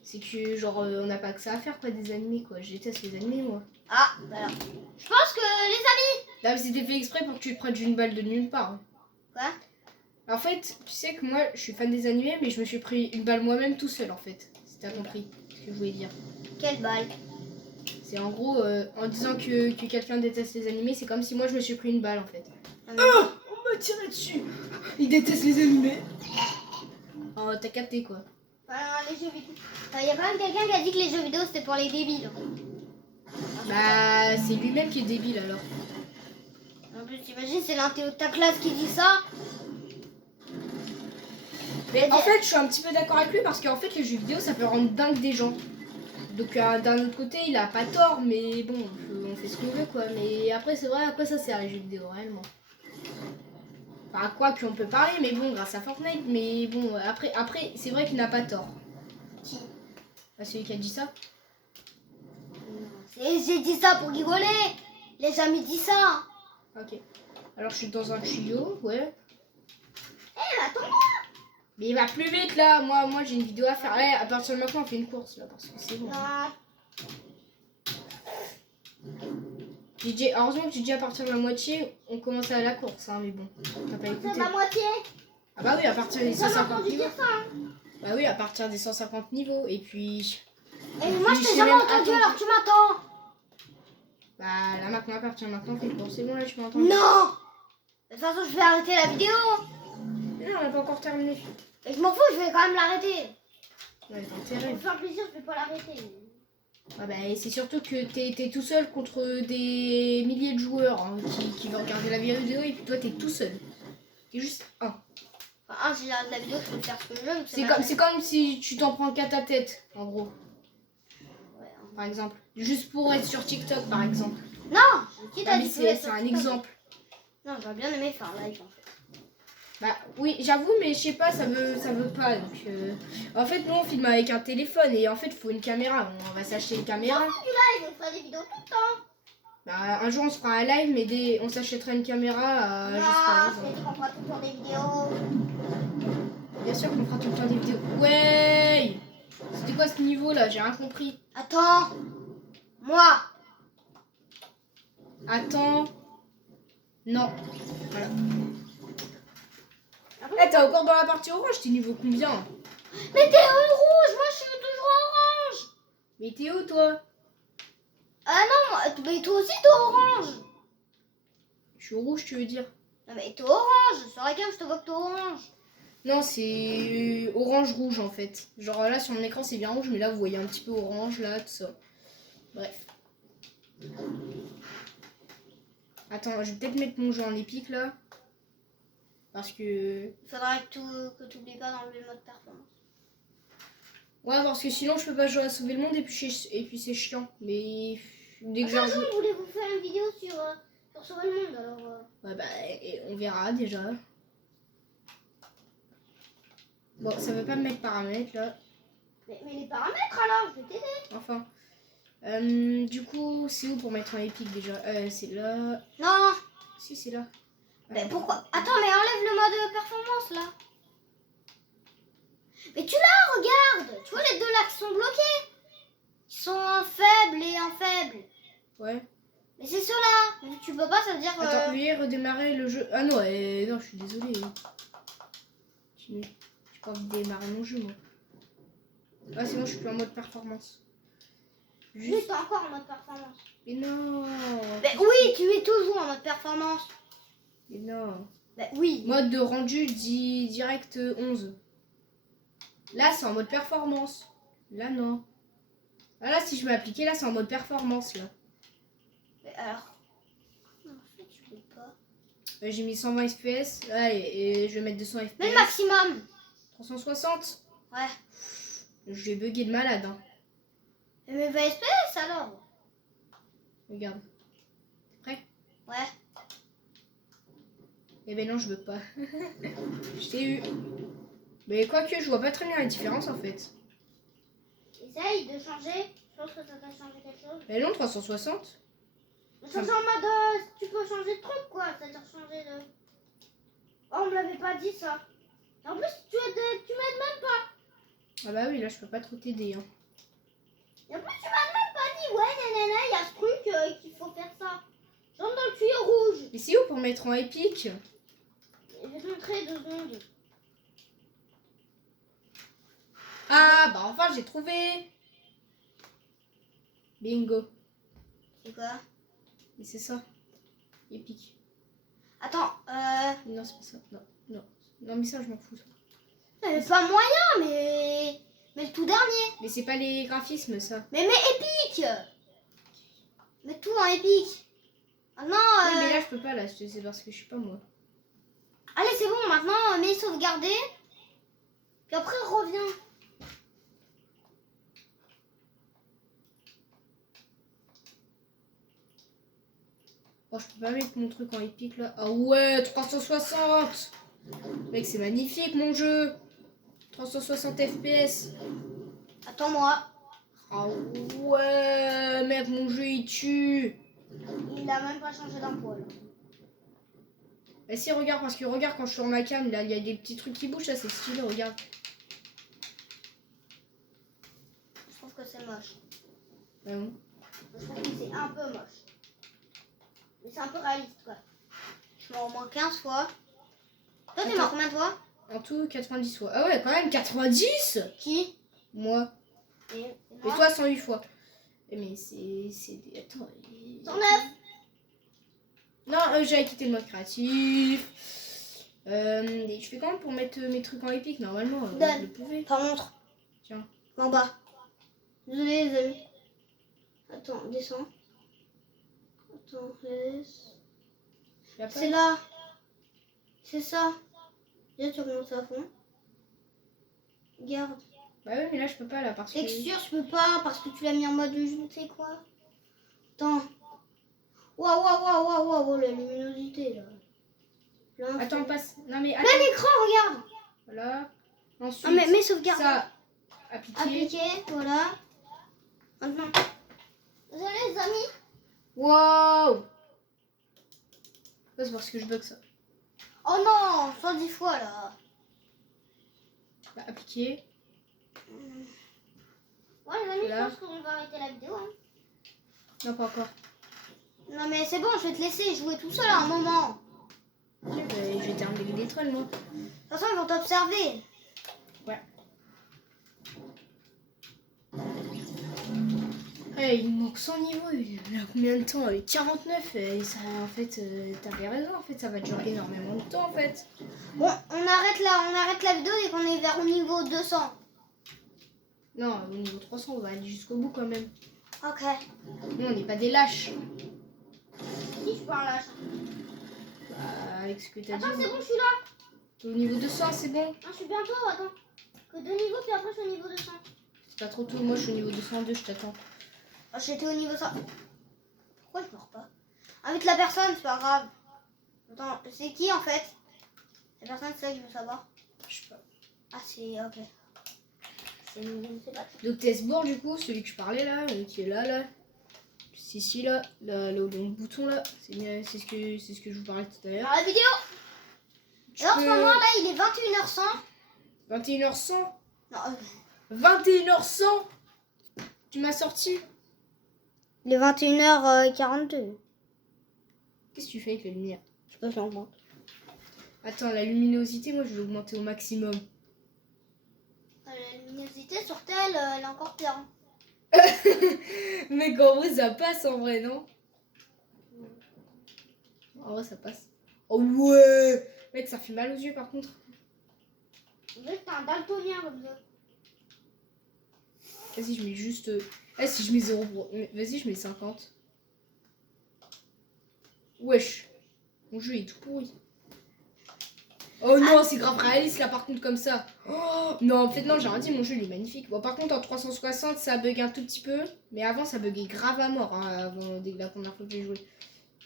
c'est que genre on n'a pas que ça à faire, quoi, des animés, quoi. Je déteste les animés, moi. Ah, voilà. Je pense que les amis. Là, c'était fait exprès pour que tu te prennes une balle de nulle part. Quoi? En fait, tu sais que moi, je suis fan des animés, mais je me suis pris une balle moi-même tout seul, en fait. Si t'as compris ce que je voulais dire. Quelle balle? C'est en gros, en disant que quelqu'un déteste les animés, c'est comme si moi je me suis pris une balle, en fait. Ah, mais- On m'a tiré dessus. Il déteste les animés. Oh, t'as capté, quoi. Voilà, les jeux vidéo. Il y a quand même quelqu'un qui a dit que les jeux vidéo c'était pour les débiles. Bah, c'est lui-même qui est débile, alors. En plus, t'imagines, c'est l'intéo de ta classe qui dit ça. Mais en fait, je suis un petit peu d'accord avec lui parce qu'en fait, les jeux vidéo, ça peut rendre dingue des gens. Donc, d'un autre côté, il a pas tort, mais bon, on fait ce qu'on veut, quoi. Mais après, c'est vrai, à quoi ça sert les jeux vidéo, réellement? Enfin, à quoi qu'on peut parler, mais bon, grâce à Fortnite, mais bon, après c'est vrai qu'il n'a pas tort. Qui? Bah, celui qui a dit ça. J'ai dit ça pour rigoler. Il a jamais dit ça. Ok. Alors, je suis dans un tuyau, ouais. Eh, attends. Mais il va plus vite, là. Moi j'ai une vidéo à faire. Allez, à partir de maintenant, on fait une course, là, parce que c'est bon. Non. Heureusement que j'ai dit à partir de la moitié, on commence à la course, hein, mais bon, t'as pas C'est écouté. la moitié. Ah bah oui, à partir des J'ai jamais 150 entendu niveaux. dire ça. Hein. Bah oui, à partir des 150 niveaux. Et puis, Et moi, je j'ai t'ai jamais même entendu attendu. alors tu m'attends. bah là maintenant, à partir de maintenant, on fait une course. C'est bon, là, tu m'entends? Non. De toute façon, je vais arrêter la vidéo. Mais non, on n'a pas encore terminé. Et je m'en fous, je vais quand même l'arrêter. Ouais, t'as Pour intérêt. me faire plaisir, je vais pas l'arrêter. Ah bah, c'est surtout que t'es tout seul contre des milliers de joueurs, hein, qui vont regarder la vidéo et puis toi, t'es tout seul. T'es juste un. Enfin, si j'arrête la vidéo, je peux faire ce que je veux. C'est comme si tu t'en prends qu'à ta tête, en gros, Ouais, hein. par exemple. Juste pour être sur TikTok, par exemple. Non, qui Ah, t'a mais dit que c'est un exemple. Non, j'aurais bien aimé faire un live en fait. Bah oui, j'avoue, mais je sais pas, ça veut pas. Donc, en fait, nous on filme avec un téléphone et en fait, il faut une caméra. On va s'acheter une caméra. Live, on fera des vidéos tout le temps. Bah, un jour on se fera un live, mais on s'achètera une caméra. Non, Je sais pas, je t'ai dit qu'on fera tout le temps des vidéos. bien sûr qu'on fera tout le temps des vidéos. Ouais. C'était quoi ce niveau là? J'ai rien compris. Attends. Moi. Attends. Non. Voilà. Après, Eh, t'es encore dans la partie orange, t'es niveau combien? mais t'es rouge, moi je suis toujours orange. Mais t'es où toi? Ah non, mais toi aussi t'es orange. Je suis rouge, tu veux dire? Non mais t'es orange, sur la cam je te vois que t'es orange. Non, c'est orange-rouge en fait. Genre là sur mon écran c'est bien rouge, mais là vous voyez un petit peu orange là, tout ça. Bref. Attends, je vais peut-être mettre mon jeu en épique là. Parce que... Il faudra que t'oublies pas d'enlever le mode performance. Ouais, parce que sinon je peux pas jouer à sauver le monde et puis c'est chiant. Mais dès que j'ai un Attends, jeu... je voulais vous faire une vidéo sur sauver le monde alors. Ouais bah on verra déjà. Bon, ça veut pas me mettre paramètres là. Mais les paramètres alors, je vais t'aider. Enfin. Du coup, c'est où pour mettre en épique déjà? C'est là. Non. Si, c'est là. Mais pourquoi? Attends, mais enlève le mode performance là. Mais tu l'as, regarde. Tu vois les deux là qui sont bloqués. Ils sont en faible et en faible. Ouais. Mais c'est ceux-là. Vu que tu peux pas, ça veut dire. Attends, appuyez, redémarrer le jeu. Ah non, non, je suis désolée. J'ai pas envie de démarrer mon jeu, moi. Ah, c'est bon, je suis plus en mode performance. Juste encore en mode performance. Mais non. Mais oui, tu es toujours en mode performance. Mais non. Mais oui. Mode de rendu direct 11. Là, c'est en mode performance. Là, non. Ah, là, si je mets appliquer, là, c'est en mode performance, là. Mais alors. Non, en fait, tu peux pas. J'ai mis 120 FPS. Allez, et je vais mettre 200 FPS. Mais le maximum. 360. Ouais. Je vais bugger de malade, hein. Mais 20 FPS alors. Regarde. T'es prêt? Ouais. Eh ben non, je bug pas. Je t'ai eu. Mais quoique, je vois pas très bien la différence, en fait. Essaye de changer. Je pense que ça t'a changé quelque chose. Mais non, 360. Mais ça c'est en mode. Tu peux changer de truc quoi. C'est-à-dire changer de. Oh, on me l'avait pas dit ça. En plus, tu m'aides même pas. Ah bah oui, là, je peux pas trop t'aider, hein. Et en plus, tu m'as même pas dit, ouais, nanana, il y a ce truc qu'il faut faire ça. J'entre dans le tuyau rouge. Mais c'est où pour mettre en épique? Je vais te montrer 2 secondes. Ah, bah enfin, j'ai trouvé. Bingo. C'est quoi? Mais c'est ça. Épique. Attends, Non, c'est pas ça. Non, non. Non, mais ça, je m'en fous. Ça. mais pas moyen, mais le tout dernier. Mais c'est pas les graphismes, ça. Mais épique. Mais tout en épique. Maintenant, Oui, mais là, je peux pas, là. C'est parce que je suis pas moi. allez, c'est bon, maintenant, mets sauvegarder. Puis après, reviens. Oh, je peux pas mettre mon truc en épique, là. Ah ouais, 360. Mec, c'est magnifique, mon jeu. 360 FPS. Attends-moi. Ah ouais, mec, mon jeu, il tue. Il a même pas changé d'un poil. Et si, regarde, parce que regarde, quand je suis en ma cam, là, il y a des petits trucs qui bougent, ça, c'est stylé, regarde. Je trouve que c'est moche. Ah bon. Je trouve que c'est un peu moche. Mais c'est un peu réaliste, quoi. Je meurs au moins 15 fois. Toi, t'es mort combien de fois? En tout, 90 fois. Ah ouais, quand même, 90. Qui? Moi. Et Et toi, 108 fois. Mais c'est... Attends. 109. Non, j'avais quitté le mode créatif. Je fais comment pour mettre mes trucs en épique? Normalement, je Donne. le pouvais. Par montre. Tiens. En bas. Désolé, les amis. Attends, descends. Attends, laisse. Je l'ai pas. C'est là. C'est ça. Là, tu remontes à fond. Garde. Bah ouais, mais là, je peux pas, là, parce que... Texture, je peux pas parce que tu l'as mis en mode je ne sais quoi. Attends. Waouh, waouh, waouh, waouh, waouh, la luminosité, là. Attends, passe. Non, mais... Plein écran, regarde. Voilà. Ensuite, Ah, mais sauvegarde. ça, appliquer. Appliquer, voilà. Maintenant. Désolé, les amis. Wow. Ça, c'est parce que je bug ça. Oh non, 110 fois, là. Bah, appliquer. Ouais, les amis, Là. je pense qu'on va arrêter la vidéo. Hein. Non, pas encore. Non, mais c'est bon, je vais te laisser jouer tout seul à un moment. Je vais terminer les trolls, moi. De toute façon, ils vont t'observer. Ouais. Il me manque 100 niveaux. Il a combien de temps? 49. Et ça, en fait, t'avais raison. En fait, ça va durer énormément de temps, en fait. Bon, on arrête la vidéo dès qu'on est vers au niveau 200. Non, au niveau 300, on va aller jusqu'au bout, quand même. Ok. Nous, on n'est pas des lâches. Si je parle là. Bah, avec ce que t'as dit. Attends, c'est bon, je suis là. Au niveau 200, c'est bon. Non, je suis bientôt, attends. Que 2 niveaux, puis après, je suis au niveau 200. C'est pas trop tôt. Moi, je suis au niveau 202, je t'attends. Ah, j'étais au niveau 100. Pourquoi je meurs pas? Invite la personne, c'est pas grave. Attends, c'est qui en fait? La personne, c'est ça que je veux savoir. Je sais pas. Ah, c'est. Ok. Je ne sais pas. Donc Testboard du coup, celui que je parlais là, qui est là. C'est ici là, le bouton là, c'est bien, c'est ce que je vous parlais tout à l'heure. Alors la vidéo. Et en ce moment là, il est 21h100. 21h100. Non, 21h100. Tu m'as sorti. il est 21h42. Qu'est-ce que tu fais avec la lumière? Je sais pas si on voit. Attends, la luminosité, moi je vais l'augmenter au maximum. La luminosité sur tel, elle est encore pire. Mec, en vrai, ça passe en vrai, non? En vrai, ça passe. Oh ouais! Mec, ça fait mal aux yeux par contre. En fait, t'es un daltonien comme ça. Vas-y, je mets juste. Si je mets 0 Vas-y, je mets 50. Wesh. Mon jeu est tout pourri. Oh non, c'est grave réaliste là par contre comme ça. Oh, non, en fait, non, j'ai rien dit, mon jeu il est magnifique. Bon, par contre, en 360, ça bug un tout petit peu. Mais avant, ça buguait grave à mort. Hein, avant, dès la première fois que j'ai joué.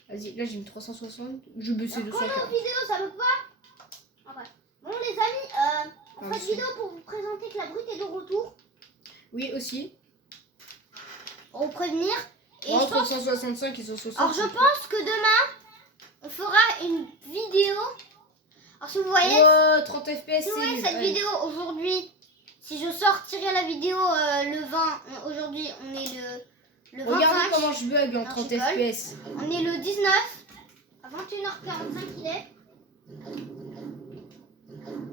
Vas-y, là j'ai mis 360. Je baissais 240. Quand vidéo, ça veut pas. Ah ouais. Bon, les amis, on fait une vidéo pour vous présenter que la brute est de retour. Oui, aussi. Pour vous prévenir. Et Oh, je pense... 365 et 160. Alors, je pense que demain, on fera une vidéo. Alors, si vous voyez, Oh, 30 FPS, si vous voyez c'est cette vidéo aujourd'hui, si je sortirai la vidéo le 20, aujourd'hui, on est le 25. Regardez comment je bug en 30 FPS. On est le 19. À 21h45, il est.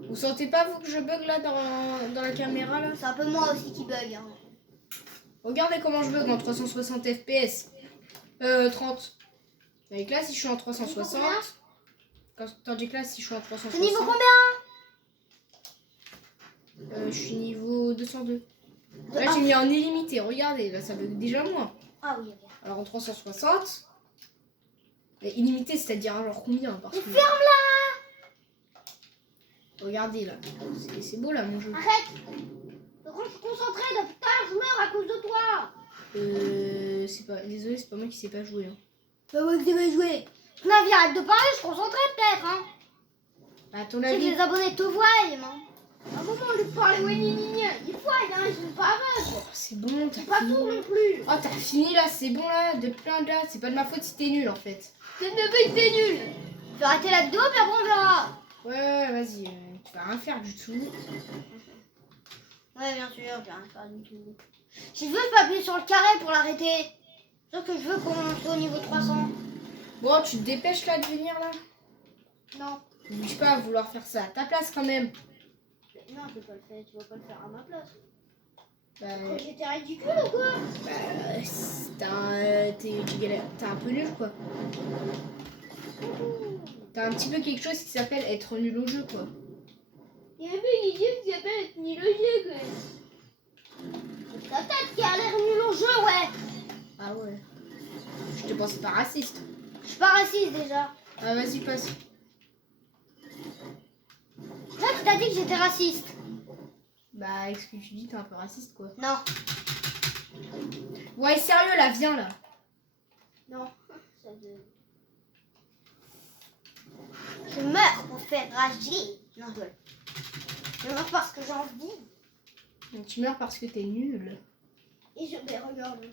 Vous sentez pas, vous, que je bug là dans la caméra là? C'est un peu moi aussi qui bug. Hein. Regardez comment je bug en 360 FPS. 30. Avec là, si je suis en 360. Tandis que là, si je suis en 360. C'est niveau combien? Je suis niveau 202. Là, j'ai mis en illimité. Regardez, là, ça bug déjà moins. Ah oui, ok. Alors en 360. Mais illimité, c'est-à-dire genre combien? Parce que... Ferme-la! Regardez là. C'est beau là, mon jeu. Arrête! Quand je suis concentrée, depuis tout à l'heure, je meurs à cause de toi! C'est pas... Désolé, c'est pas moi qui sais pas jouer. Hein. Bah moi qui sais pas jouer. Navi, arrête de parler, je suis concentrée peut-être, hein. À ton Tu sais que avis. les abonnés te voient, hein. À un moment, au lieu de parler, ouais, ils voient, hein, ils sont pas aveugles. Oh, c'est bon, C'est t'as pas fini. tout non plus. Oh, t'as fini là, c'est bon là, de plein de là. C'est pas de ma faute si t'es nul en fait. C'est une bête, t'es nul. Je vais arrêter la vidéo, puis après on verra. Ouais, vas-y, tu vas rien faire du tout. Ouais, bien sûr, je vais rien faire du tout. Si je veux, je peux appuyer sur le carré pour l'arrêter. Sauf que je veux qu'on soit au niveau 300. Bon, tu te dépêches là de venir là. Non. N'oublie pas à vouloir faire ça à ta place quand même. Non, je peux pas le faire, tu vas pas le faire à ma place. Bah, J'étais ridicule ou quoi? t'es un peu nul quoi. T'as un petit peu quelque chose qui s'appelle être nul au jeu quoi. Il y a un peu une idée qui s'appelle être nul au jeu, quoi. Ta tête qui a l'air nul au jeu, ouais. Ah ouais. Je te pense pas raciste. Je suis pas raciste déjà. Ah vas-y, passe. Là, tu t'as dit que j'étais raciste. Bah, avec ce que tu dis, t'es un peu raciste quoi. Non. Ouais, sérieux là, viens là. Non. Je meurs pour faire rager. Non, je rigole. Je meurs parce que j'ai envie. Donc, tu meurs parce que t'es nul. Et je vais regarder.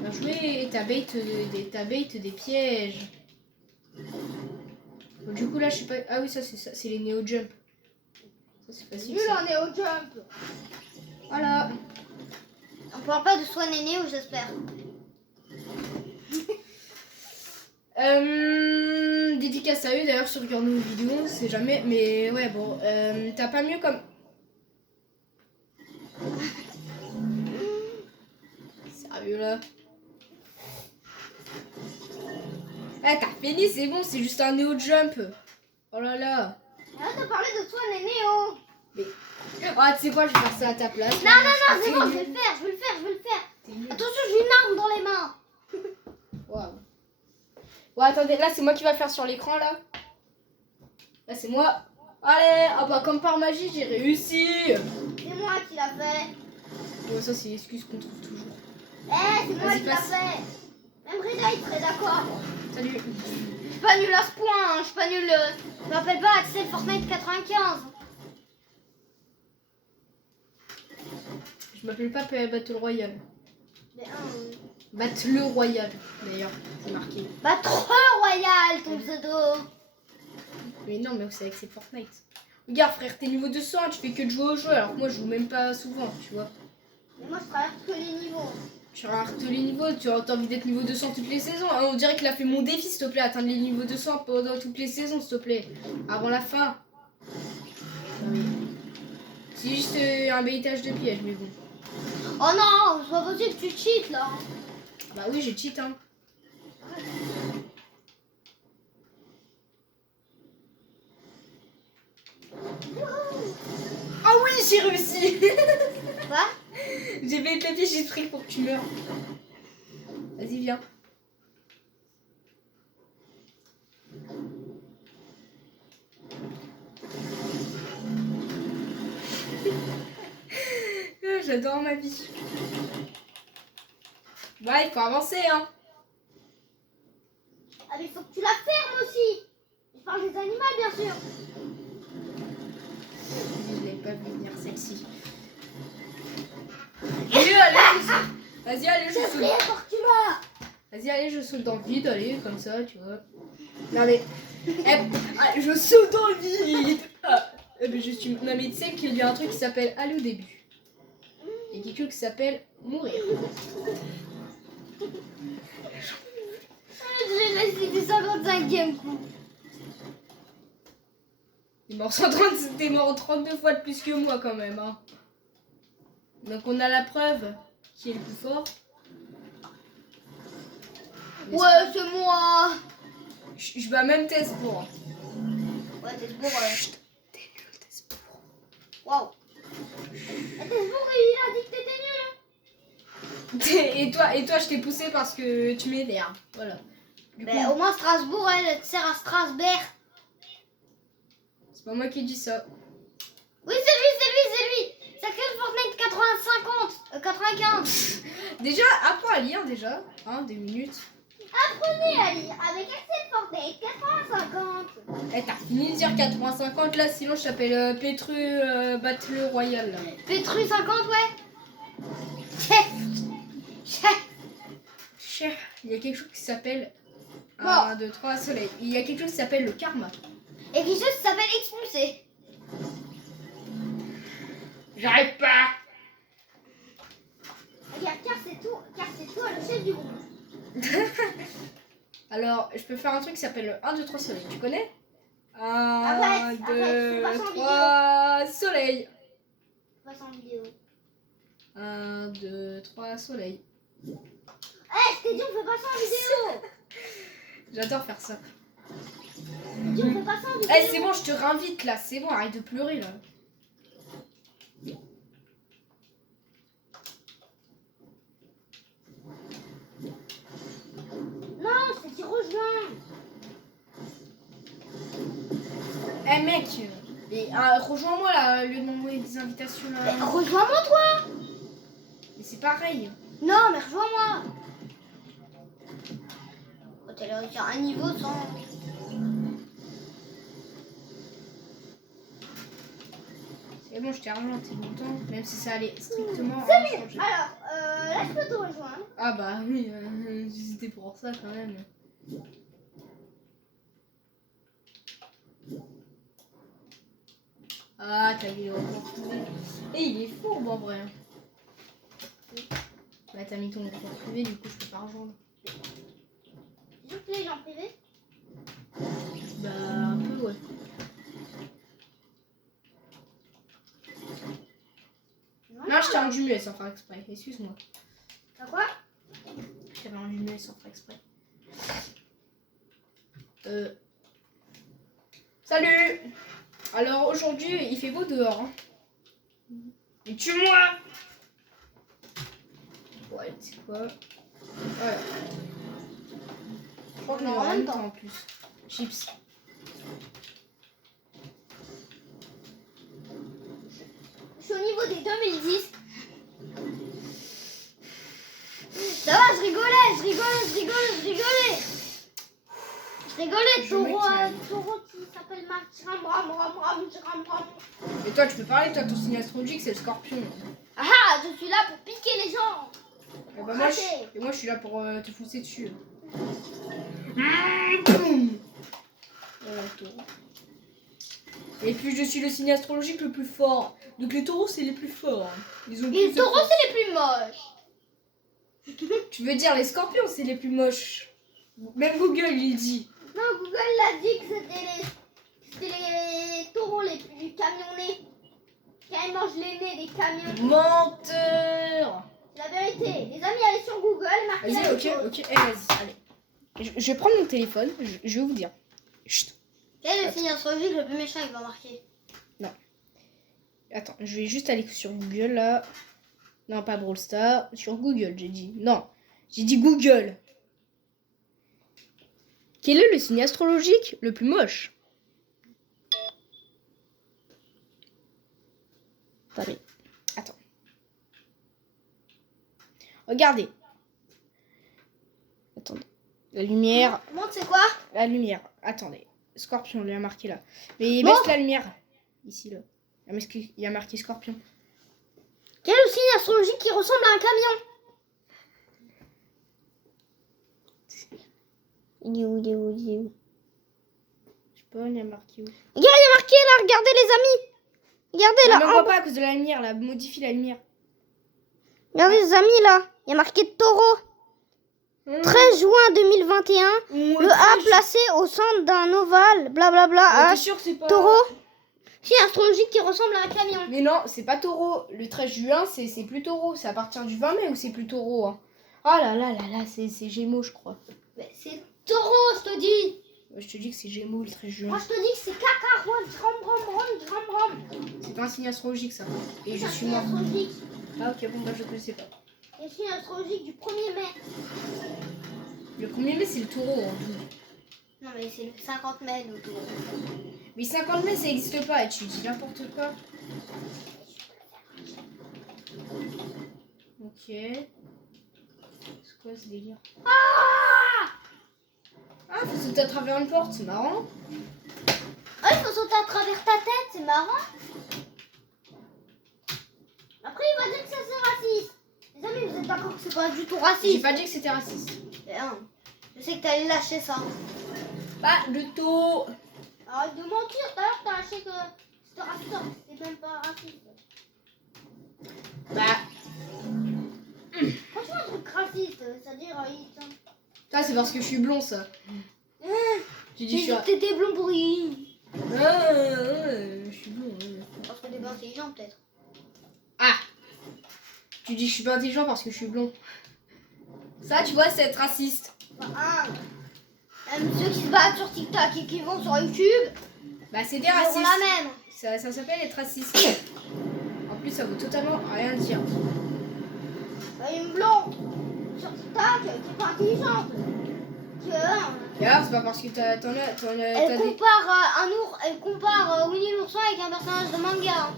Bien joué, t'as bait des pièges. Donc, du coup là, je sais pas. Ah oui, ça, c'est les Neo Jump. Ça, c'est facile. Nul Ça. en est au jump. Voilà. On parle pas de Swan et Néo, j'espère. Dédicace à eux d'ailleurs sur regardent nos vidéos, on sait jamais. Mais ouais, bon, t'as pas mieux comme. Sérieux là. Ah, t'as fini, c'est bon, c'est juste un Neo Jump. Oh là là. Arrête de parler de Swan et Néo. Mais... Ah, tu sais quoi, je vais faire ça à ta place. Non, c'est bon, je vais le faire, je vais le faire. T'es nul. Attention, j'ai une arme dans les mains. Waouh. Bon, attendez, là, c'est moi qui va le faire sur l'écran, là. Là, c'est moi. Allez, ah bah, comme par magie, j'ai réussi. C'est moi qui l'a fait. Bon, ça, c'est l'excuse qu'on trouve toujours. C'est moi Vas-y, qui l'a passe. fait. Même Reda, il serait d'accord. Salut. Je suis pas nul à ce point, hein. Je suis pas nul. Je m'appelle pas Axel Fortnite 95. Je m'appelle pas Battle Royale. Mais Battle Royale, d'ailleurs, c'est marqué. Battle Royale, ton pseudo. Mais non, mais c'est avec c'est Fortnite. Regarde, frère, t'es niveau 200, tu fais que de jouer au jeu, alors que moi, je joue même pas souvent, tu vois. Mais moi, je traverse que les niveaux. Tu rates les niveaux, tu as envie d'être niveau 200 toutes les saisons. On dirait qu'il a fait mon défi, s'il te plaît, atteindre les niveaux 200 pendant toutes les saisons, s'il te plaît. Avant la fin. C'est juste un baitage de piège, mais bon. Oh non, c'est pas possible, tu cheats là. Bah oui, j'ai cheat, hein. Ah oui, j'ai réussi. Quoi? J'ai fait le piège, j'ai pris pour que tu meurs. Vas-y, viens. J'adore ma vie. Ouais, il faut avancer, hein. Ah mais faut que tu la fermes aussi. Je parle des animaux bien sûr. Je l'ai pas vu venir celle-ci. Vas-y, allez, je C'est saute. vrai pour que tu meurs. Vas-y, allez, je saute dans le vide, allez, comme ça, tu vois. Non mais, allez, je saute dans le vide. Mais je suis... Non mais tu sais qu'il y a un truc qui s'appelle aller au début. Il y a quelque chose qui s'appelle mourir. J'ai laissé du 55e coup. T'es mort 32 fois de plus que moi quand même, hein. Donc on a la preuve qui est le plus fort. Ouais, c'est moi. Je bats même Tesbour. Ouais, Tesbour. T'es nul, Tesbour. Waouh. Tesbour, il a dit que t'étais nul. Et toi, je t'ai poussé parce que tu m'énerves. Voilà. Du coup, Au moins Strasbourg, elle te sert à Strasbourg. c'est pas moi qui dis ça. Oui, c'est lui. Ça crée le Fortnite 95. Déjà, apprends à lire déjà. Hein, des minutes. Apprenez à lire avec Accès Fortnite 450. Eh, t'as fini de dire 80-50 là, sinon je t'appelle Petru Battle Royale là. Petru 50, ouais. Cher, il y a quelque chose qui s'appelle Bon. 1, 2, 3 soleil. Il y a quelque chose qui s'appelle le karma. Et quelque chose qui s'appelle expulsé. J'arrête pas. Regarde, car c'est toi le chef du groupe. Alors, je peux faire un truc qui s'appelle le 1, 2, 3 soleil. Tu connais 1, Arrête, 2, fais pas ça en 3 soleil. Passe en vidéo. 1, 2, 3 soleil. Eh, je t'ai dit, on fait pas ça en vidéo. J'adore faire ça. Je t'ai dit, on fait pas ça en vidéo. Eh, c'est bon, je te réinvite là. C'est bon, arrête de pleurer là. Non, je t'ai dit rejoins. Eh mec, rejoins-moi là, au lieu de m'envoyer des invitations là. Mais rejoins-moi, toi. Mais c'est pareil. Non, mais rejoins-moi. Oh, t'as l'air de un niveau sans... C'est bon, je t'ai rejoint, t'es content, même si ça allait strictement Salut. changer. Alors, là, je peux te rejoindre. Ah bah oui, c'était pour ça quand même. Ah, t'as mis le record privé. Et il est fourbe en vrai. Bah t'as mis ton record privé, du coup je peux pas rejoindre. Je te l'ai en privé. Bah un peu ouais. Non, je t'ai rendu muet sans faire exprès, excuse-moi. T'as quoi? Je t'avais rendu muet sans faire exprès. Salut! Alors aujourd'hui il fait beau dehors. Hein. Et tue-moi! Ouais, tu sais quoi? Voilà. Je crois qu'on est en même temps en plus. Chips. Je suis au niveau des 2010. Ça va, je rigolais. Je rigolais, Taureau qui s'appelle Max. Et toi tu peux parler, toi ton signe astrologique c'est le scorpion. Ah, je je suis là pour piquer les gens. Et bah, moi, je suis là pour te foncer dessus. Voilà, taureau. Et puis je suis le signe astrologique le plus fort. Donc les taureaux c'est les plus forts. Ils ont Les taureaux c'est les plus moches. Tu veux dire les scorpions c'est les plus moches. Même Google il dit. Non, Google l'a dit que c'était les taureaux les plus camionnés. Quand ils mangent les nez des camions. Menteur. C'est la vérité. Les amis, allez sur Google, marquez la Vas-y, ok, eh, vas-y, allez. Je vais prendre mon téléphone, je vais vous dire. Chut. Quel est le signe astrologique le plus méchant, il va marquer. Non. Attends, je vais juste aller sur Google là. Non, pas Brawl Stars. Sur Google, j'ai dit. Non, j'ai dit Google. Quel est le signe astrologique le plus moche? Attendez. Attends. Regardez. Attendez. La lumière. Montre, c'est quoi? La lumière. Attendez. Scorpion, il y a marqué là. Mais Bon. baisse la lumière. Ici, là. Il y a marqué Scorpion. Quel est le signe astrologique qui ressemble à un camion? Il est où? Je sais pas, il y a marqué où? Regarde, il y a marqué là, regardez les amis. Regardez Non, là. mais on voit pas à cause de la lumière, là. Modifie la lumière. Regardez les amis là. Il y a marqué taureau. 13 juin 2021. Le A placé au centre d'un ovale. Blablabla. T'es H. sûr que c'est pas... Taureau. Signe astrologique qui ressemble à un camion. Mais non, c'est pas taureau. Le 13 juin, c'est plus taureau. C'est à partir du 20 mai ou c'est plus taureau hein. Oh là là là là, c'est Gémeaux, je crois. Mais c'est taureau, je te dis. Moi, je te dis que c'est Gémeaux le 13 juin. Moi, je te dis que c'est caca. Rom. C'est pas un signe astrologique, ça. Et je C'est un suis signe mort. astrologique. Ah, ok, bon, bah, je ne sais pas. C'est le signe astrologique du 1er mai. Le 1er mai, c'est le taureau. Hein. Non, mais c'est le 50 mai, le taureau. Mais 50 mai, ça n'existe pas. Et tu dis n'importe quoi. Ok. C'est quoi ce délire? Ah, faut sauter à travers une porte, c'est marrant. Ah, il faut sauter à travers ta tête, c'est marrant. Après, il va dire que ça c'est raciste. Les amis, vous êtes d'accord que c'est pas du tout J'ai raciste? pas dit que c'était raciste. Hein, je sais que t'allais lâcher ça. Pas du tout. Arrête de mentir, tout à l'heure t'as lâché que c'était raciste. C'est même pas raciste. Bah, Franchement, un truc raciste, c'est-à-dire, ça, c'est parce que je suis blond, ça. J'ai dit, je suis... que t'étais blond pourri. je suis blond. Parce que t'es pas intelligent, peut-être. Ah, tu dis que je suis pas intelligent parce que je suis blond. Ça, tu vois, c'est être raciste. Même ceux qui se battent sur TikTok et qui vont sur YouTube, Bah, c'est des ils auront racistes. la même. Ça s'appelle être raciste. En plus, ça vaut totalement rien dire. Bah, une blonde sur TikTok qui est pas intelligente. Et alors, c'est pas parce que t'as Elle compare elle compare Winnie l'ourson avec un personnage de manga. Hein.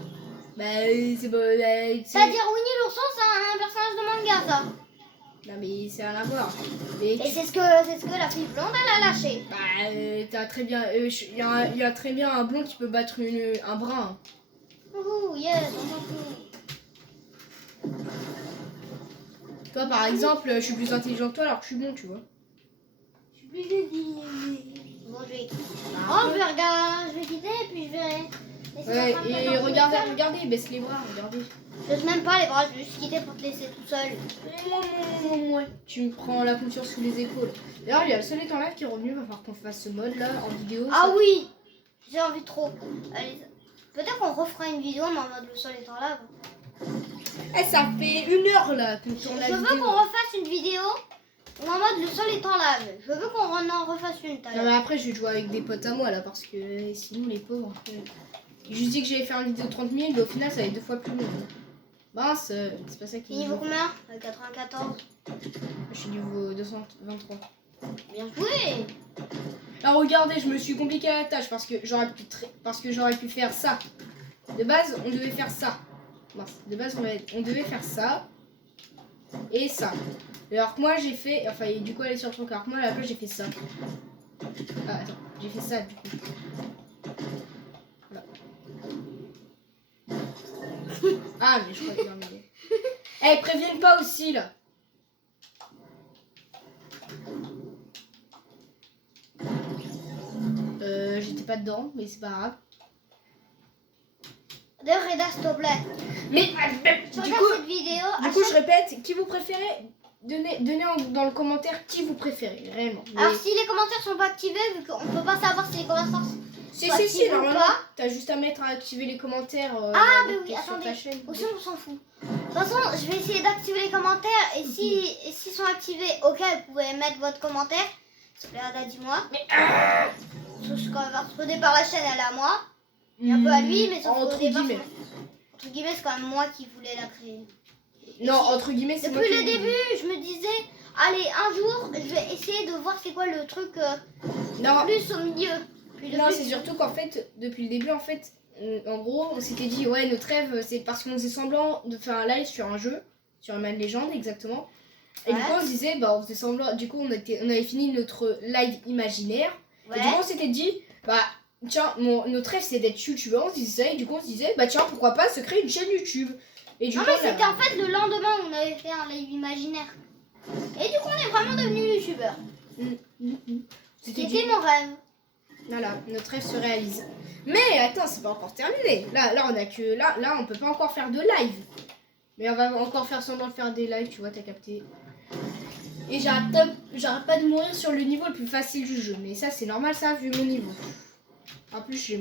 Bah, c'est pas... C'est-à-dire Winnie l'ourson, c'est un personnage de manga, ça. Non, mais c'est rien à voir. Mais Et c'est ce que la fille blonde, elle a lâché. bah, t'as très bien... Il y a très bien un blond qui peut battre un brun. Ouh, yes, on s'en fout. Toi, par exemple, je suis plus intelligent que toi alors que je suis blond, tu vois. Je suis plus jeudi. Bon, je vais regarder, je vais quitter et puis je vais... Ouais, et regardez, baisse les bras, regardez. Je laisse même pas les bras, je vais juste quitter pour te laisser tout seul. Tu me prends la couture sous les épaules. D'ailleurs, il y a le seul étant live qui est revenu, il va falloir qu'on fasse ce mode là en vidéo. Ah oui, j'ai envie trop. Allez, peut-être qu'on refera une vidéo mais en mode le sol est en lave. Eh, ça fait 1 heure là qu'on tourne la Je vidéo. veux qu'on refasse une vidéo où en mode le sol est en lave. Je veux qu'on en refasse une tout à Non, mais l'heure. après, je vais jouer avec des potes à moi là parce que sinon, les pauvres. J'ai juste dit que j'allais faire une vidéo de 30 minutes, mais au final, ça va être 2 fois plus long. Mince, c'est pas ça qui Et niveau combien 94. Je suis niveau 223. Bien joué. Alors regardez, je me suis compliqué la tâche parce que j'aurais pu faire ça. De base, on devait faire ça. Mince. De base, on devait faire ça et ça. Alors que moi, j'ai fait... Enfin, et du coup, elle est sur le truc. Alors que moi, à la place, j'ai fait ça. Ah, attends. J'ai fait ça, du coup. Voilà. Ah, mais je crois que j'ai terminé. Eh, préviennent pas aussi, là. J'étais pas dedans, mais c'est pas grave. D'ailleurs, Reda, s'il te plaît. Mais Tu du regardes coup, cette vidéo. je répète, qui vous préférez? Donnez dans le commentaire qui vous préférez, réellement. Mais... Alors, si les commentaires sont pas activés, vu qu'on peut pas savoir si les commentaires sont Si, activés ou normalement, pas. t'as juste à mettre à activer les commentaires Mais oui, sur attendez. ta chaîne. Aussi, on s'en fout. De toute façon, je vais essayer d'activer les commentaires. Et s'ils sont activés, ok, vous pouvez mettre votre commentaire. S'il te plaît, Reda, dis-moi. Mais Sauf que parce qu'au départ, la chaîne, elle est à moi. Et un peu à lui, mais sauf qu'au entre départ, guillemets. entre guillemets, c'est quand même moi qui voulais la créer. Non, entre guillemets, c'est moi Depuis qui le l'ai dit. début, je me disais, allez, un jour, je vais essayer de voir c'est quoi le truc Non, plus au milieu. Puis non, depuis- c'est surtout qu'en fait, depuis le début, en fait, en gros, on s'était dit, ouais, notre rêve, c'est parce qu'on faisait semblant de faire un live sur un jeu, sur Rayman Legend, exactement. Et du Ouais. coup, on se disait, bah, on faisait semblant, du coup, on avait fini notre live imaginaire. Ouais. Et du coup, on s'était dit, bah, tiens, notre rêve, c'est d'être youtubeur, on se disait ça, et du coup, on se disait, bah, tiens, pourquoi pas se créer une chaîne YouTube. Et du Non, coup, mais on a- c'était en fait le lendemain où on avait fait un live imaginaire. Et du coup, on est vraiment devenus youtubeurs. Ce qui C'était dit, était mon rêve. voilà, notre rêve se réalise. Mais attends, c'est pas encore terminé. Là, on a que. Là, on peut pas encore faire de live. Mais on va encore faire semblant de faire des lives, tu vois, t'as capté. Et j'arrête pas de mourir sur le niveau le plus facile du jeu. Mais ça, c'est normal, ça, vu mon niveau. En plus,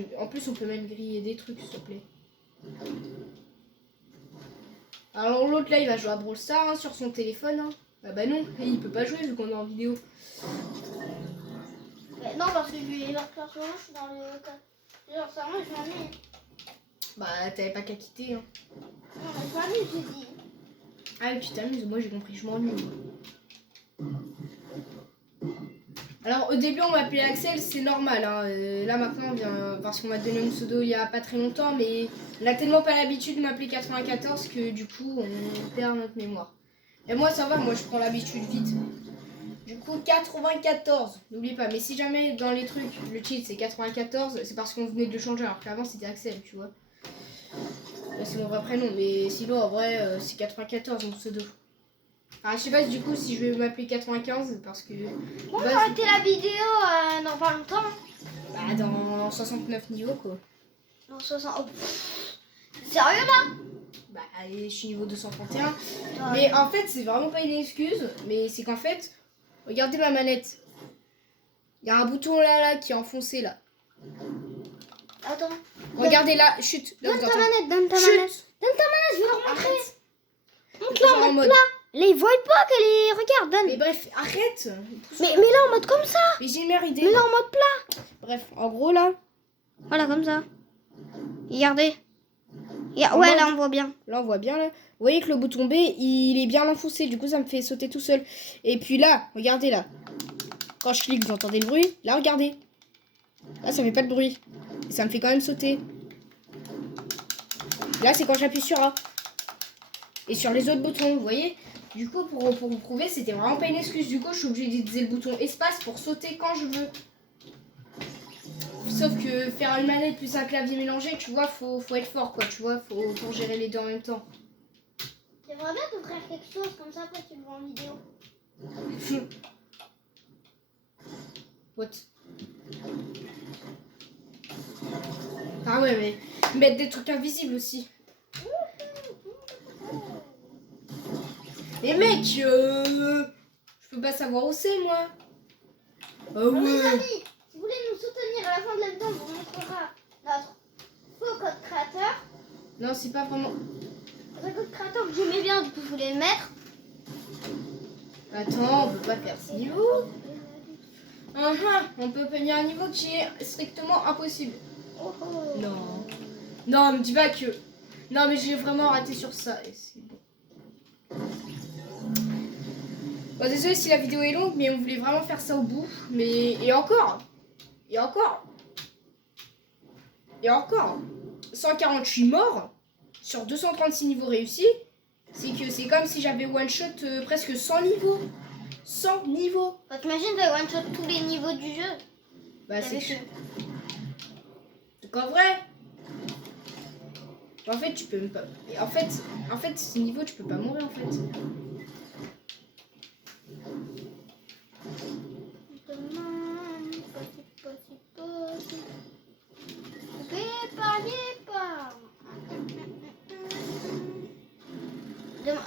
on peut même griller des trucs, s'il te plaît. Alors, l'autre là, il va jouer à Brawl Stars hein, sur son téléphone. Hein. Ah bah non, il peut pas jouer vu qu'on est en vidéo. Mais non, parce que je suis dans le. Genre, ça, moi, je m'ennuie. Bah, t'avais pas qu'à quitter. Hein. Non, mais je m'ennuie, j'ai dit. Ah oui, tu t'amuses, moi j'ai compris, je m'ennuie. Alors au début on m'appelait Axel, c'est normal. Hein. Là maintenant on vient parce qu'on m'a donné un pseudo il y a pas très longtemps, mais on a tellement pas l'habitude de m'appeler 94 que du coup on perd notre mémoire. Et moi ça va, moi je prends l'habitude vite. Du coup 94, n'oublie pas. Mais si jamais dans les trucs le cheat c'est 94, c'est parce qu'on venait de le changer alors qu'avant c'était Axel, tu vois. Là c'est mon vrai prénom, mais sinon en vrai c'est 94 mon pseudo. Alors je sais pas du coup si je vais m'appeler 95 parce que... Bon, on bah, va arrêter la vidéo dans pas longtemps. bah dans 69 niveaux quoi. Dans 60. Oh, pff. Sérieux là? Bah allez, je suis niveau 231. Mais en fait c'est vraiment pas une excuse, mais c'est qu'en fait, regardez ma manette. Il y a un bouton là qui est enfoncé là. Attends. Regardez là, chut. Là, Donne vous ta entendez. manette, donne ta Chut. manette. Donne ta manette, je vais leur montrer. Arrête. Montre-la Genre en mode plat. Là, ils voient pas qu'elle est. Regarde, donne. Mais bref, arrête. Mais là en mode comme ça. Mais j'ai une meilleure idée. Mais là en mode plat. Bref, en gros là, Voilà, comme ça. Regardez. En Ouais, mode- là on voit bien. là on voit bien là. Vous voyez que le bouton B, il est bien enfoncé, du coup ça me fait sauter tout seul. Et puis là, regardez là. Quand je clique, vous entendez le bruit. Là, regardez. Là, ça fait pas de bruit. Et ça me fait quand même sauter. Là, c'est quand j'appuie sur A. Et sur les autres boutons, vous voyez. Du coup, pour vous prouver, c'était vraiment pas une excuse. Du coup, je suis obligée d'utiliser le bouton espace pour sauter quand je veux. Sauf que faire une manette plus un clavier mélangé, tu vois, faut être fort, quoi. Tu vois, faut gérer les deux en même temps. J'aimerais bien t'offrir quelque chose comme ça, après tu le vois en vidéo. What? Ah ouais, mais mettre des trucs invisibles aussi. Mais mec, je peux pas savoir où c'est, moi. Ah Alors, les ouais. amis, si vous voulez nous soutenir à la fin de la vidéo, on vous montrera notre faux code créateur. Non, c'est pas vraiment... C'est un code créateur que j'aimais bien, du coup je voulais le mettre. Attends, on peut pas faire ce niveau. On peut payer un niveau qui est strictement impossible. Oh, oh. Non. Non, me dis pas que... Non, mais j'ai vraiment raté sur ça. Et c'est bon. Bon, désolé si la vidéo est longue, mais on voulait vraiment faire ça au bout. Mais... Et encore. 148 morts sur 236 niveaux réussis. C'est que c'est comme si j'avais one-shot presque 100 niveaux. 100 niveaux. Bah, t'imagines, t'as one-shot tous les niveaux du jeu. Bah, c'est Avec eux. Donc en vrai, En fait, tu peux même pas. En fait, ce niveau, tu peux pas mourir en fait.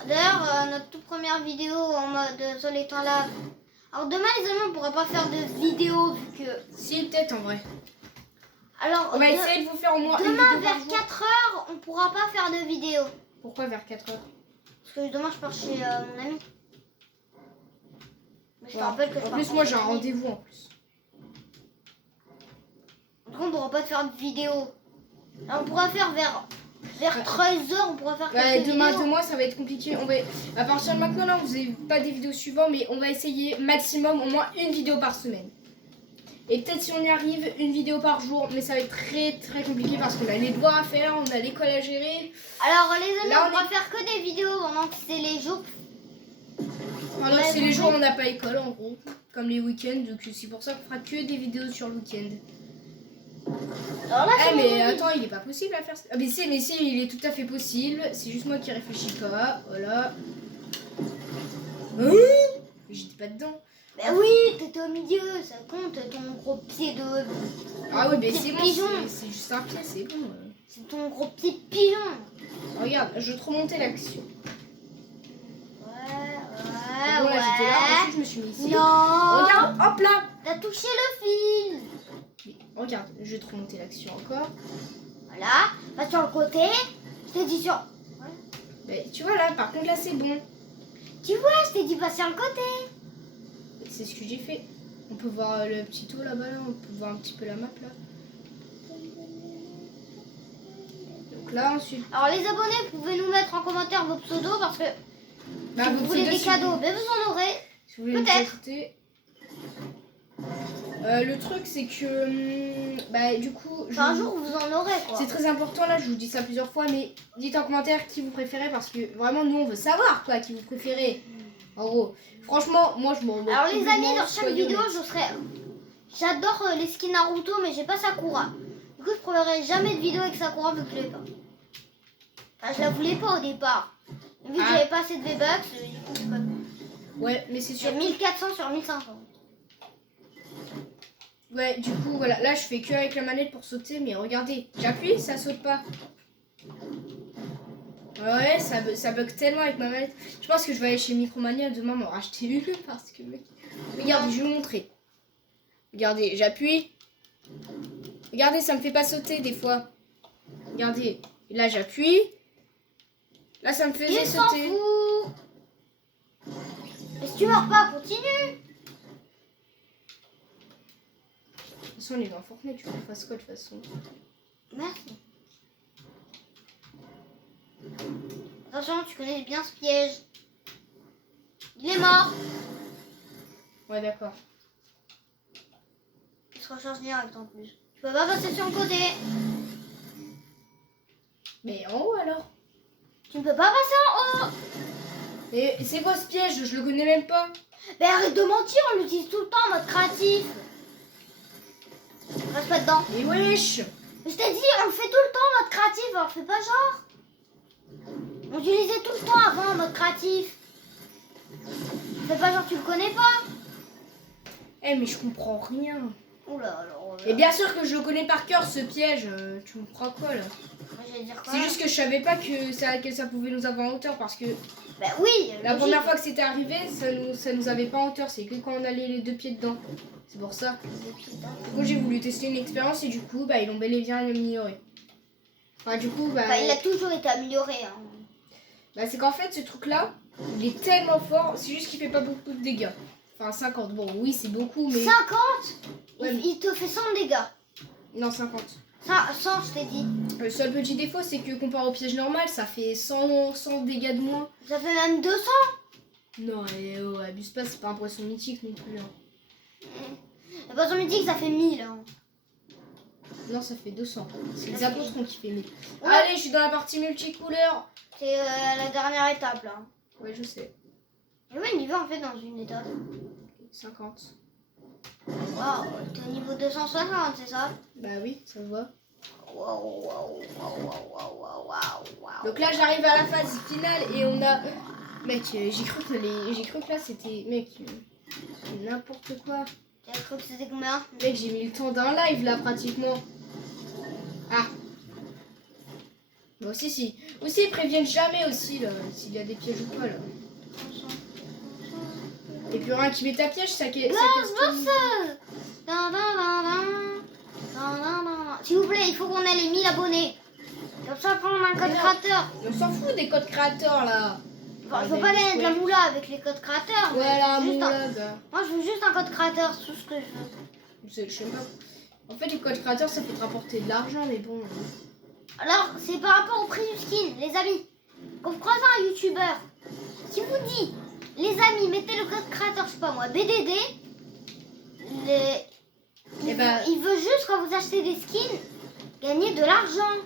D'ailleurs, notre toute première vidéo en mode sur les temps là. Alors demain les amis, on pourra pas faire de vidéo vu que. Si, peut-être en vrai. Alors On va essayer de vous faire au moins une demain vidéo par vers jour. 4 heures, on pourra pas faire de vidéo. Pourquoi vers 4 heures? Parce que demain je pars chez mon ami. Mais je te Ouais. rappelle que je En pars plus, pas moi chez j'ai un mon ami. rendez-vous en plus. En tout cas, on pourra pas faire de vidéo. Alors, on pourra faire vers 13 heures, on pourra faire quelques Demain, vidéos. demain, ça va être compliqué. On va, à partir de maintenant, là, vous n'avez pas des vidéos suivantes, mais on va essayer maximum au moins une vidéo par semaine. Et peut-être si on y arrive, une vidéo par jour, mais ça va être très très compliqué parce qu'on a les devoirs à faire, on a l'école à gérer. Alors les amis, Là, on pourra faire que des vidéos pendant que c'est les jours. Alors Ouais, c'est les vous jours où pouvez- on n'a pas école en gros, comme les week-ends, donc c'est pour ça qu'on fera que des vidéos sur le week-end. Alors là, c'est Mais mon attends, il est pas possible à faire ça. Ah mais si, il est tout à fait possible. C'est juste moi qui réfléchis pas. Voilà. J'étais pas dedans. Bah oui, t'étais au milieu, ça compte ton gros pied de. Ah oui, mais Petit c'est bon, pigeon. c'est juste un pied, c'est bon. C'est ton gros petit pigeon. Regarde, je vais te remonter l'action. Ouais, Bon, là j'étais là, ouais. ensuite je me suis mis ici. Non. Regarde, hop là. T'as touché le fil. Mais regarde, je vais te remonter l'action encore. Voilà, pas sur le côté. Je t'ai dit sur. Mais tu vois là, par contre là c'est bon. Tu vois, je t'ai dit pas sur le côté. C'est ce que j'ai fait. On peut voir le petit tour là-bas, là. On peut voir un petit peu la map là. Donc là ensuite. Alors les abonnés, vous pouvez nous mettre en commentaire vos pseudos parce que Bah, si vous voulez des si cadeaux, ben vous en aurez. Si vous voulez Peut-être. nous ajouter. Le truc c'est que bah du coup Enfin, un jour vous en aurez quoi. c'est très important là, je vous dis ça plusieurs fois, mais dites en commentaire qui vous préférez parce que vraiment nous on veut savoir quoi qui vous préférez. En gros, franchement moi je m'en. Alors les amis, dans chaque soyez vidéo, honnêtes. je serai. J'adore les skins Naruto, mais j'ai pas Sakura. Du coup, je prendrai jamais de vidéo avec Sakura vu que je l'ai pas. Enfin, je la voulais pas au départ. Mais vu que Ah. j'avais pas assez de V-Bucks, du coup, je peux. Ouais, mais c'est sûr. J'ai 1400 sur 1500. Ouais, du coup voilà, là je fais que avec la manette pour sauter, mais regardez, j'appuie, ça saute pas. Ouais, ça bug tellement avec ma manette. Je pense que je vais aller chez Micromania demain m'en racheter une parce que mec. Regardez, je vais vous montrer. Regardez, j'appuie. Regardez, ça me fait pas sauter des fois. Regardez, là j'appuie. Là ça me faisait Il s'en sauter. fout. Mais si tu meurs pas, continue. De toute façon, on est dans Fortnite, tu veux qu'on fasse quoi de toute façon? Merci. Attention, tu connais bien ce piège. Il est mort. Ouais, d'accord. Il se recharge direct en plus. Tu peux pas passer sur le côté. Mais en haut alors? Tu ne peux pas passer en haut. Et c'est quoi ce piège? Je le connais même pas. Mais arrête de mentir, on l'utilise tout le temps en mode créatif. Reste pas dedans. Mais wesh! Mais je t'ai dit, on le fait tout le temps en mode créatif, alors fais pas genre. On l'utilisait tout le temps avant en mode créatif. Fais pas genre tu le connais pas. Eh mais je comprends rien. Oula, alors. Et bien sûr que je le connais par cœur ce piège. Tu me crois quoi là? Moi, je vais dire quoi? C'est juste que je savais pas que ça pouvait nous avoir en hauteur parce que Bah oui. la logique. première fois que c'était arrivé, ça nous avait pas en hauteur. C'est que quand on allait les deux pieds dedans. C'est pour ça. Du coup j'ai voulu tester une expérience et du coup bah ils l'ont bel et bien amélioré. Enfin du coup bah, Enfin, il a toujours été amélioré. Hein. bah c'est qu'en fait ce truc là, il est tellement fort, c'est juste qu'il fait pas beaucoup de dégâts. Enfin 50, bon oui c'est beaucoup mais... 50. Ouais, Il te fait 100 dégâts. Non 50. 100, je t'ai dit. Le seul petit défaut c'est que comparé au piège normal ça fait 100 dégâts de moins. Ça fait même 200. Non et abuse pas, c'est pas un poisson mythique non plus. Hein. Le poisson mythique, ça fait 1000. Hein. Non ça fait 200. C'est les Ça fait- apôtres qui fait 1000. Ouais. Allez je suis dans la partie multicouleur. C'est la dernière étape là. Ouais je sais. Et ouais, il y va en fait dans une étape. 50. Waouh, t'es au niveau 250, c'est ça? Bah oui ça se voit. Donc là, j'arrive à la phase finale et on a... Mec, j'ai cru que là, c'était... Mec, n'importe quoi. J'ai cru que c'était combien? Mec, j'ai mis le temps d'un live, là, pratiquement. Ah. Bon, si. Aussi, ils préviennent jamais, aussi, là, s'il y a des pièges ou pas, là. Et puis, rien qui met ta piège, ça casse tout. S'il vous plaît, il faut qu'on ait les 1000 abonnés. Comme ça, après, on a un code créateur. On s'en fout des codes créateurs, là. Enfin, il faut pas gagner de la moula avec les codes créateurs. Voilà, moula. bah. Moi, je veux juste un code créateur, c'est tout ce que je veux. Je sais pas. En fait, les codes créateurs, ça peut te rapporter de l'argent, mais bon. Alors, c'est par rapport au prix du skin, les amis. Quand vous croisez un youtubeur qui vous dit, les amis, mettez le code créateur, je sais pas moi, BDD, il veut juste, quand vous achetez des skins, gagner de l'argent.